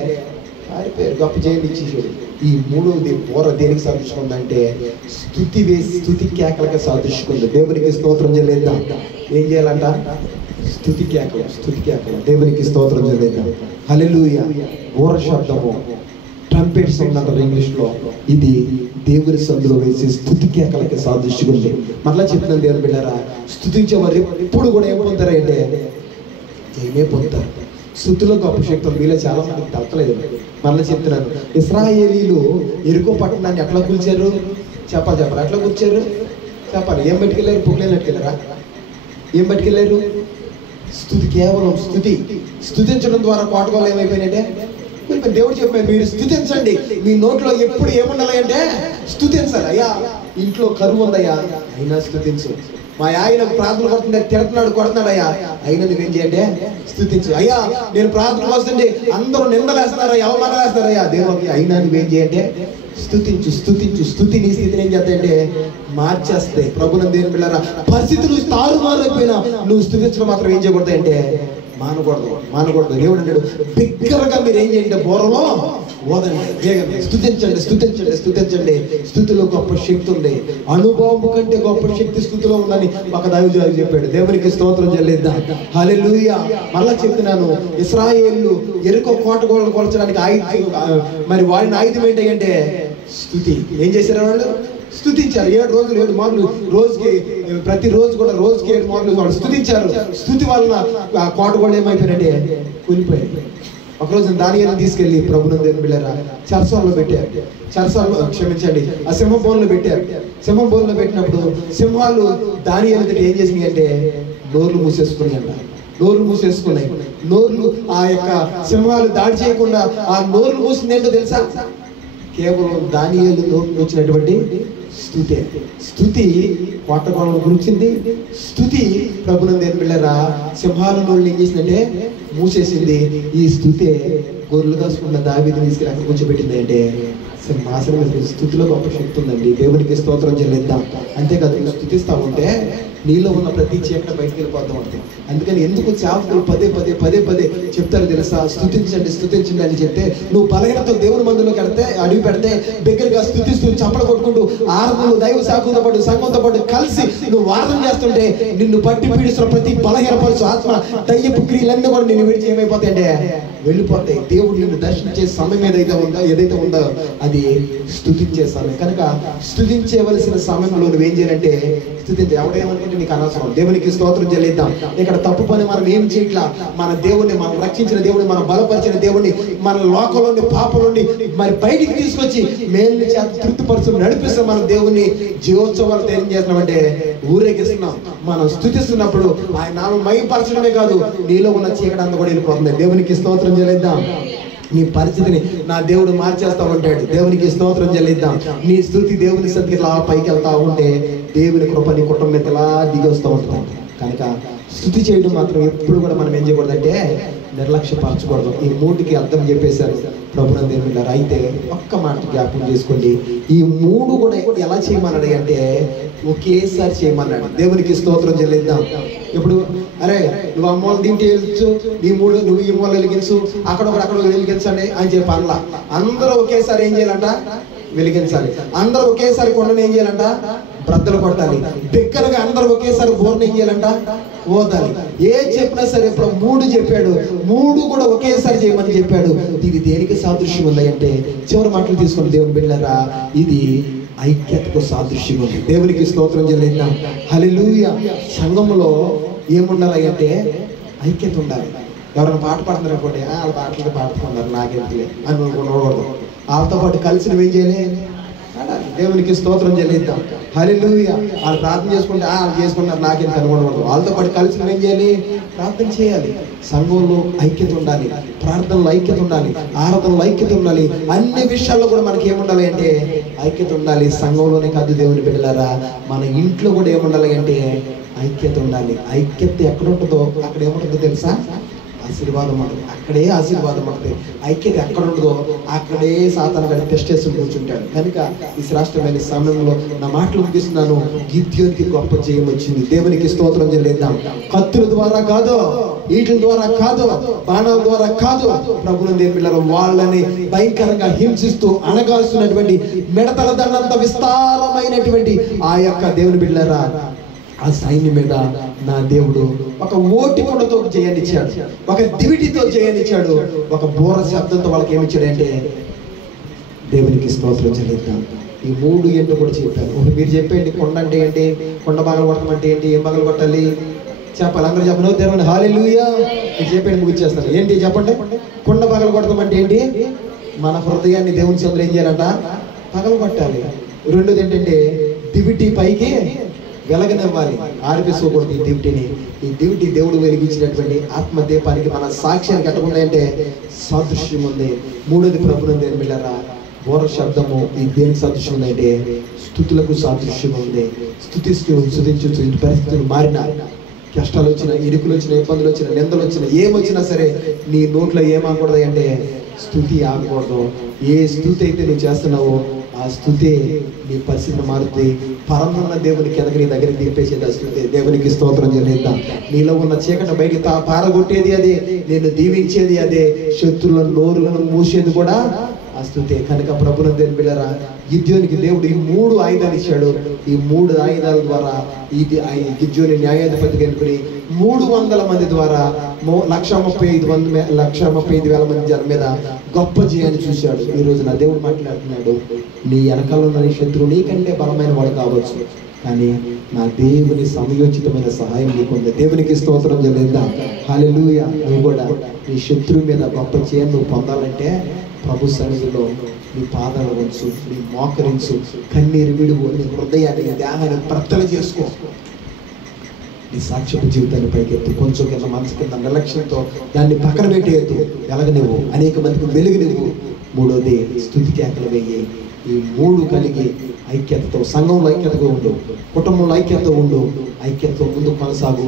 ఆడిపోయారు. గొప్ప జయం ఇచ్చేసాడు. ఈ 3ది బోర దేనికి సాధించుకుందంటే స్తుతి కేకలకి సాధించుకుంది. దేవునికి స్తోత్రం చెల్లిద్దాం. ఏం చేయాలంట? స్తుతి కేకలు. దేవునికి స్తోత్రం చెల్లిద్దాం. హల్లెలూయా. బోర శబ్దము ట్రంపెట్ సౌండ్ అంటారు ఇంగ్లీష్లో. ఇది దేవుని సందులో వేసి స్తుతి కేకలకి సాధించుకుంది. మరలా చెప్తున్నాను దేవుని బిడ్డారా, స్తుతించేవారు ఎప్పుడు కూడా ఏం పొందుతారు అంటే జయమే పొందుతారు. స్తుతిలో గొప్ప శక్తులు మీలో చాలా మందికి తప్పలేదు. మళ్ళీ చెప్తున్నాను, ఇశ్రాయేలీలు ఎరుకో పట్టణాన్ని ఎట్లా కూల్చారు? చెప్పాలి. ఎట్లా కూర్చారు? చెప్పాలి. ఏం పట్టుకెళ్ళారు? పువ్వులేని పట్టుకెళ్ళారా? ఏం పట్టుకెళ్ళారు? స్తుతి. కేవలం స్తుతించడం ద్వారా కోటగోలు ఏమైపోయినాయంటే దేవుడు చెప్పాడు, మీరు స్తుతించండి. మీ నోట్లో ఎప్పుడు ఏముండాలి అంటే స్తుతించాలి. అయ్యా, ఇంట్లో కరువు ఉందయ్యా, అయినా స్తుతించు. మా ఆయన ప్రార్థన కొడుతుంటే తిడుతున్నాడు, కొడుతున్నాడయ్యా, అయినా నువ్వేం చేయండి? స్తుతించు. అయ్యా, నేను ప్రార్థన వస్తుంటే అందరూ నిందలేస్తున్నారయ్యా, అవమానాలేస్తున్నారయ్యా, దేవుడికి అయినా నువ్వేం చేయండి? స్తుతించు. స్తుతి నీ స్థితిని ఏం చేస్తాయంటే మార్చేస్తాయి. ప్రభుత్వం దేవుని బిడ్డలారా, పరిస్థితులు తారుమారైపోయినా నువ్వు స్తుతించడం మాత్రం ఏం చేయకూడదు అంటే మానకూడదు. దేవుడు అన్నాడు, బిగ్గరగా మీరు ఏం చేయండి? బోరలో ఓదండి, వేగండి, స్తుతించండి. స్తుతిలో గొప్ప శక్తి ఉంది. అనుభవం కంటే గొప్ప శక్తి స్థుతిలో ఉందని ఒక దైవజనుడు చెప్పాడు. దేవునికి స్తోత్రం చెల్లిద్దాం. హల్లెలూయా. మళ్ళా చెప్తున్నాను, ఇశ్రాయేలు ఎరుకో కోటగోడలు కొలచడానికి మరి వాడిన ఆయుధం ఏంటంటే స్తుతి. ఏం చేశారు వాళ్ళు? స్తుతించారు. 7 రోజులు 7 మార్లు, రోజుకి ప్రతిరోజు కూడా రోజుకి 7 మార్లు వాళ్ళు స్తుతించారు. స్తుతి వలన ఆ కోటగోడ ఏమైపోయినంటే కూలిపోయాయి. ఒకరోజు దానియేలుని తీసుకెళ్లి ప్రభునందు బిళ్ళారా చెరసాలలో పెట్టారు. ఆ సింహభవనంలో పెట్టారు. సింహభవనంలో పెట్టినప్పుడు సింహాలు దానియేలు ఏం చేసినాయి అంటే నోర్లు మూసేసుకుని అంట, నోర్లు మూసేసుకున్నాయి. నోర్లు ఆ యొక్క సింహాలు దాడి చేయకుండా ఆ నోర్లు మూసింది ఏంటో తెలుసా? కేవలం దానియేలు నోరు వచ్చినటువంటి స్తుతే. స్తుతి వాటకోణం గురించింది. స్తుతి ప్రభునందు ఏం వెళ్ళారా సింహాల నోళ్ళు ఏం చేసిందంటే మూసేసింది. ఈ స్తుతే గొర్రెలు కాసుకున్న దావీదుని తీసుకుని అక్కడ కూర్చోబెట్టింది. అంటే సింహాసనం స్తుతిలో గొప్ప శక్తి ఉందండి. దేవునికి స్తోత్రం చెల్లిద్దాం. అంతేకాదు, నువ్వు స్తుతిస్తా ఉంటే నీలో ఉన్న ప్రతి చీకటి బయటికి వెళ్ళిపోతూ ఉంటుంది. అందుకని ఎందుకు సేవకులు పదే పదే పదే పదే చెప్తారు తెలుసా? స్తుతించండి స్తుతించండి అని చెప్తే నువ్వు బలహీనతో దేవుని మందులోకి వెళ్తే అడుగు పెడితే బిగ్గరగా స్తుతిస్తూ చప్పలు కొట్టుకుంటూ ఆరాధనలు దైవ సాకులతో పాటు సంఘంతో పాటు కలిసి నువ్వు వాదన చేస్తుంటే నిన్ను పట్టి పీడిస్తున్న ప్రతి బలహీనపరుచు ఆత్మ దయ్యపు క్రియలన్నీ కూడా నిన్ను విడిచి ఏమైపోతాయంటే వెళ్ళిపోతాయి. దేవుడు నిన్ను దర్శించే సమయం ఏదైతే ఉందో అది స్తుతించే సమయం. కనుక స్తుతించవలసిన సమయంలో నువ్వేం చేయాలంటే స్తుతించే. ఎవడేమనుకుంటే నీకు అనవసరం. దేవునికి స్తోత్రం చెల్లిద్దాం. ఇక్కడ తప్పు పని మనం ఏం చేయట్లా. మన దేవుణ్ణి, మనం రక్షించిన దేవుడిని, మనం బలపరిచిన దేవుడిని మన లోకంలోని పాపం నుండి మరి బయటికి తీసుకొచ్చి మేలు చేత తృప్తిపరుచు నడిపిస్తాం. మనం దేవుణ్ణి జీవోత్సవాలు తయారు చేస్తున్నామంటే ఊరేగిస్తున్నాం. మనం స్తుతిస్తున్నప్పుడు ఆయన నామం మహిమపరచడమే కాదు, నీలో ఉన్న చీకటి అంతా కూడా వెళ్ళిపోతుంది. దేవునికి స్తోత్రం చెల్లిద్దాం. నీ పరిస్థితిని నా దేవుడు మార్చేస్తా ఉంటాడు. దేవునికి స్తోత్రం చెల్లిద్దాం. నీ స్తుతి దేవుని సన్నిధికి ఇలా పైకి వెళ్తా ఉంటే దేవుని కృప నీ కుటుంబం మీద ఇలా దిగి వస్తూ ఉంటుంది. కనుక స్తుతి చేయడం మాత్రం ఎప్పుడు కూడా మనం ఏం చేయకూడదంటే నిర్లక్ష్యపరచకూడదు. ఈ మూడుకి అర్థం చెప్పేశారు ప్రభునందు దేవుని గారు. అయితే ఒక్క మాట జ్ఞాపకం చేసుకోండి, ఈ మూడు కూడా ఎలా చేయమన్నాడు అంటే ఒకేసారి చేయమన్నాడు. దేవునికి స్తోత్రం చెల్లిద్దాం. ఇప్పుడు అరే నువ్వు అమ్మోళ్ళు దీంట్లో వెలిగించు, నువ్వు ఈ మూల వెలిగించు, అక్కడ వెలిగించండి అని చెప్పి అనలా. అందరూ ఒకేసారి ఏం చేయాలంట? వెలిగించాలి. అందరూ ఒకేసారి కొండను ఏం చేయాలంట? బ్రద్దలు కొట్టాలి. బిగ్గరగా అందరూ ఒకేసారి బోర్ని ఏం చేయాలంట? ఓదాలి. ఏ చెప్పినా సరే ఇప్పుడు మూడు చెప్పాడు, మూడు కూడా ఒకేసారి చేయమని చెప్పాడు. ఇది దేనికి సాదృశ్యం ఉంది అంటే చివరి మాటలు తీసుకుని దేవుని బిడ్డలారా ఇది ఐక్యతకు సాదృశ్యం ఉంది. దేవునికి స్తోత్రం చెల్లిద్దాం. హల్లెలూయా. సంఘంలో ఏముండాలి అంటే ఐక్యత ఉండాలి. ఎవరైనా పాట పాడుతున్నారు అనుకోండి, వాళ్ళ పాటలు పాడుతున్నారు నాకెందుకులే అని ఉండకూడదు. వాళ్ళతో పాటు కలిసి నువ్వేం చేయాలి? దేవునికి స్తోత్రం చెల్లిద్దాం. హల్లెలూయా. వాళ్ళు ప్రార్థన చేసుకుంటే వాళ్ళు చేసుకుంటారు నాకెందుకు అనుకోకూడదు. వాళ్ళతో పాటు కలిసి నువ్వేం చేయాలి? ప్రార్థన చేయాలి. సంఘంలో ఐక్యత ఉండాలి, ప్రార్థనలో ఐక్యత ఉండాలి, ఆరాధనలో ఐక్యత ఉండాలి. అన్ని విషయాల్లో కూడా మనకి ఏముండాలి అంటే ఐక్యత ఉండాలి. సంఘంలోనే కాదు దేవుని బిడ్డలారా, మన ఇంట్లో కూడా ఏముండాలి అంటే ఐక్యత ఉండాలి. ఐక్యత ఎక్కడ ఉంటుందో అక్కడ ఏముంటుందో తెలుసా? ఆశీర్వాదం ఉంటుంది. అక్కడే ఆశీర్వాదం ఉంటుంది. ఐక్యత ఎక్కడ ఉండదో అక్కడే సాతాను గారి టెస్ట్ చేసి కూర్చుంటాడు. కనుక ఈ శ్రేష్టమైన సమయంలో నా మాటలు ముగిస్తున్నాను. గిద్యోనికి గొప్ప జయం వచ్చింది. దేవునికి స్తోత్రం చెల్లిద్దాం. కత్తుల ద్వారా కాదు, ఈటల ద్వారా కాదు, బాణాల ద్వారా కాదు, ప్రభువుని దేవుని బిడ్డలారా వాళ్ళని భయంకరంగా హింసిస్తూ అణగాల్సినటువంటి మిడతల దండంత విస్తారమైనటువంటి ఆ యొక్క దేవుని బిడ్డలారా ఆ సైన్యం మీద నా దేవుడు ఒక ఓటికొండతో జయాన్నిచ్చాడు, ఒక దివిటితో జయాన్నిచ్చాడు, ఒక బోర శబ్దంతో వాళ్ళకి ఏమిచ్చాడు అంటే దేవునికి స్తోత్రం చెల్లిద్దాం. ఈ మూడు ఏంటో కూడా చెప్పాను. ఒకటి మీరు చెప్పండి, కొండ అంటే ఏంటి? కొండ పగలు కొట్టడం అంటే ఏంటి? ఏం పగలు కొట్టాలి చెప్పాలి. అందరూ చెప్పండి. తెరవండి. హల్లెలూయా. మీరు చెప్పండి, ముగిచ్చేస్తాను. ఏంటి చెప్పండి? కొండ పగలు కొట్టడం అంటే ఏంటి? మన హృదయాన్ని దేవుని సొంతం ఏం చేయాలంట? పగలు కొట్టాలి. రెండోది ఏంటంటే దివిటి పైకి వెలగనివ్వాలి, ఆర్పిసుకోకూడదు. ఈ దివిటి దేవుడు వెలిగించినటువంటి ఆత్మదీపానికి మన సాక్ష్యాన్ని కట్టకుండా అంటే సాదృశ్యం ఉంది. మూడోది ప్రభువుని దేవుని బిడ్డలారా బోర శబ్దము ఈ దేనికి సాదృశ్యం ఉందంటే స్తుతులకు సాదృశ్యం ఉంది. స్తుతించు పరిస్థితులు మారిన, కష్టాలు వచ్చినా, ఇరుకులు వచ్చినా, ఇబ్బందులు వచ్చినా, నిందలు వచ్చినా, ఏమొచ్చినా సరే నీ నోట్లో ఏమకూడదు అంటే స్తుతి ఆగకూడదు. ఏ స్తుతి అయితే నువ్వు చేస్తున్నావో ఆ స్తుతే నీ పరిస్థితిని మారుతుంది. పరమున్న దేవునికి ఎదగ నీ దగ్గరికి దింపేసేది ఆ స్తుతే. దేవునికి స్తోత్రం చెల్లిద్దాం. నీలో ఉన్న చీకటి బయటికి పారగొట్టేది అదే, నేను దీవించేది అదే, శత్రువుల నోరులను మూసేది కూడా ఆ స్తుతే. కనుక ప్రభువుని దేవుని బిడ్డలారా గిద్యోనికి దేవుడు ఈ మూడు ఆయుధాలు ఇచ్చాడు. ఈ మూడు ఆయుధాల ద్వారా ఇది గిద్యోని న్యాయాధిపతికి ఎన్నుకుని 300 మంది ద్వారా 1,35,000 మంది జనం మీద గొప్ప జయాన్ని చూశాడు. ఈ రోజు నా దేవుడు మాట్లాడుతున్నాడు, నీ వెనకాల ఉన్న నీ శత్రువు నీకంటే బలమైన వాడు కావచ్చు, కానీ నా దేవుని సమయోచితమైన సహాయం నీకుంది. దేవునికి స్తోత్రం చెల్లిద్దాం. హల్లెలూయా. నువ్వు కూడా నీ శత్రువు మీద గొప్ప జయాన్ని నువ్వు పొందాలంటే ప్రభు సన్నిధిలో నీ పాదాలు వంచు, నీ మోకరించు, కన్నీరు విడువు, నీ హృదయాన్ని, నీ దేహాన్ని ప్రత్తలు చేసుకో. నీ సాక్ష్యపు జీవితాన్ని పైకెత్తు. కొంచెం కింద మనసు కింద నిర్లక్ష్యంతో దాన్ని పక్కన పెట్టేయద్దు. ఎలాగ నువ్వు అనేక మందికి వెలుగు నువ్వు. మూడోది స్తుతి కేకలు వేయి. ఈ మూడు కలిగి ఐక్యతతో, సంఘంలో ఐక్యతగా ఉండు, కుటుంబంలో ఐక్యతతో ఉండు, ఐక్యతతో ముందు కొనసాగు.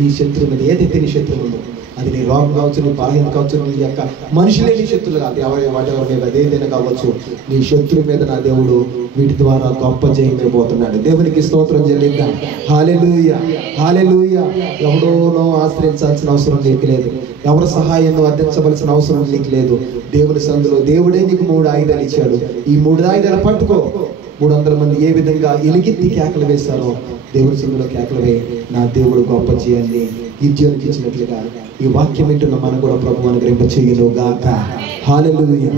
నీ శత్రువు మీద ఏదైతే నీ శత్రువు ఉందో, అది నీ రోగం కావచ్చు, నీ బలహీన కావచ్చు, నీ యొక్క మనుషులే నీ శత్రులు కాదు, వాటెవరి మీద అదేదైనా కావచ్చు, నీ శత్రువు మీద నా దేవుడు వీటి ద్వారా గొప్ప జయమైపోతున్నాడు. దేవునికి స్తోత్రం చెల్లిద్దాం. హల్లెలూయా, హల్లెలూయా. ఎవడోనో ఆశ్రయించాల్సిన అవసరం నీకు లేదు. ఎవరి సహాయాన్ని అందించవలసిన అవసరం నీకు లేదు. దేవుని సందులో దేవుడే నీకు 3 ఆయుధాలు ఇచ్చాడు. ఈ 3 ఆయుధాలు పట్టుకో. 300 మంది ఏ విధంగా ఎలుగెత్తి కేకలు వేశారో దేవుని సందులో కేకలు వేయి. నా దేవుడు గొప్ప చేయాలని గిద్యోనికి ఇచ్చినట్లుగా ఈ వాక్యం వింటున్న మనం కూడా ప్రభువుని అనుగ్రహింప చేయను గాక. హల్లెలూయా.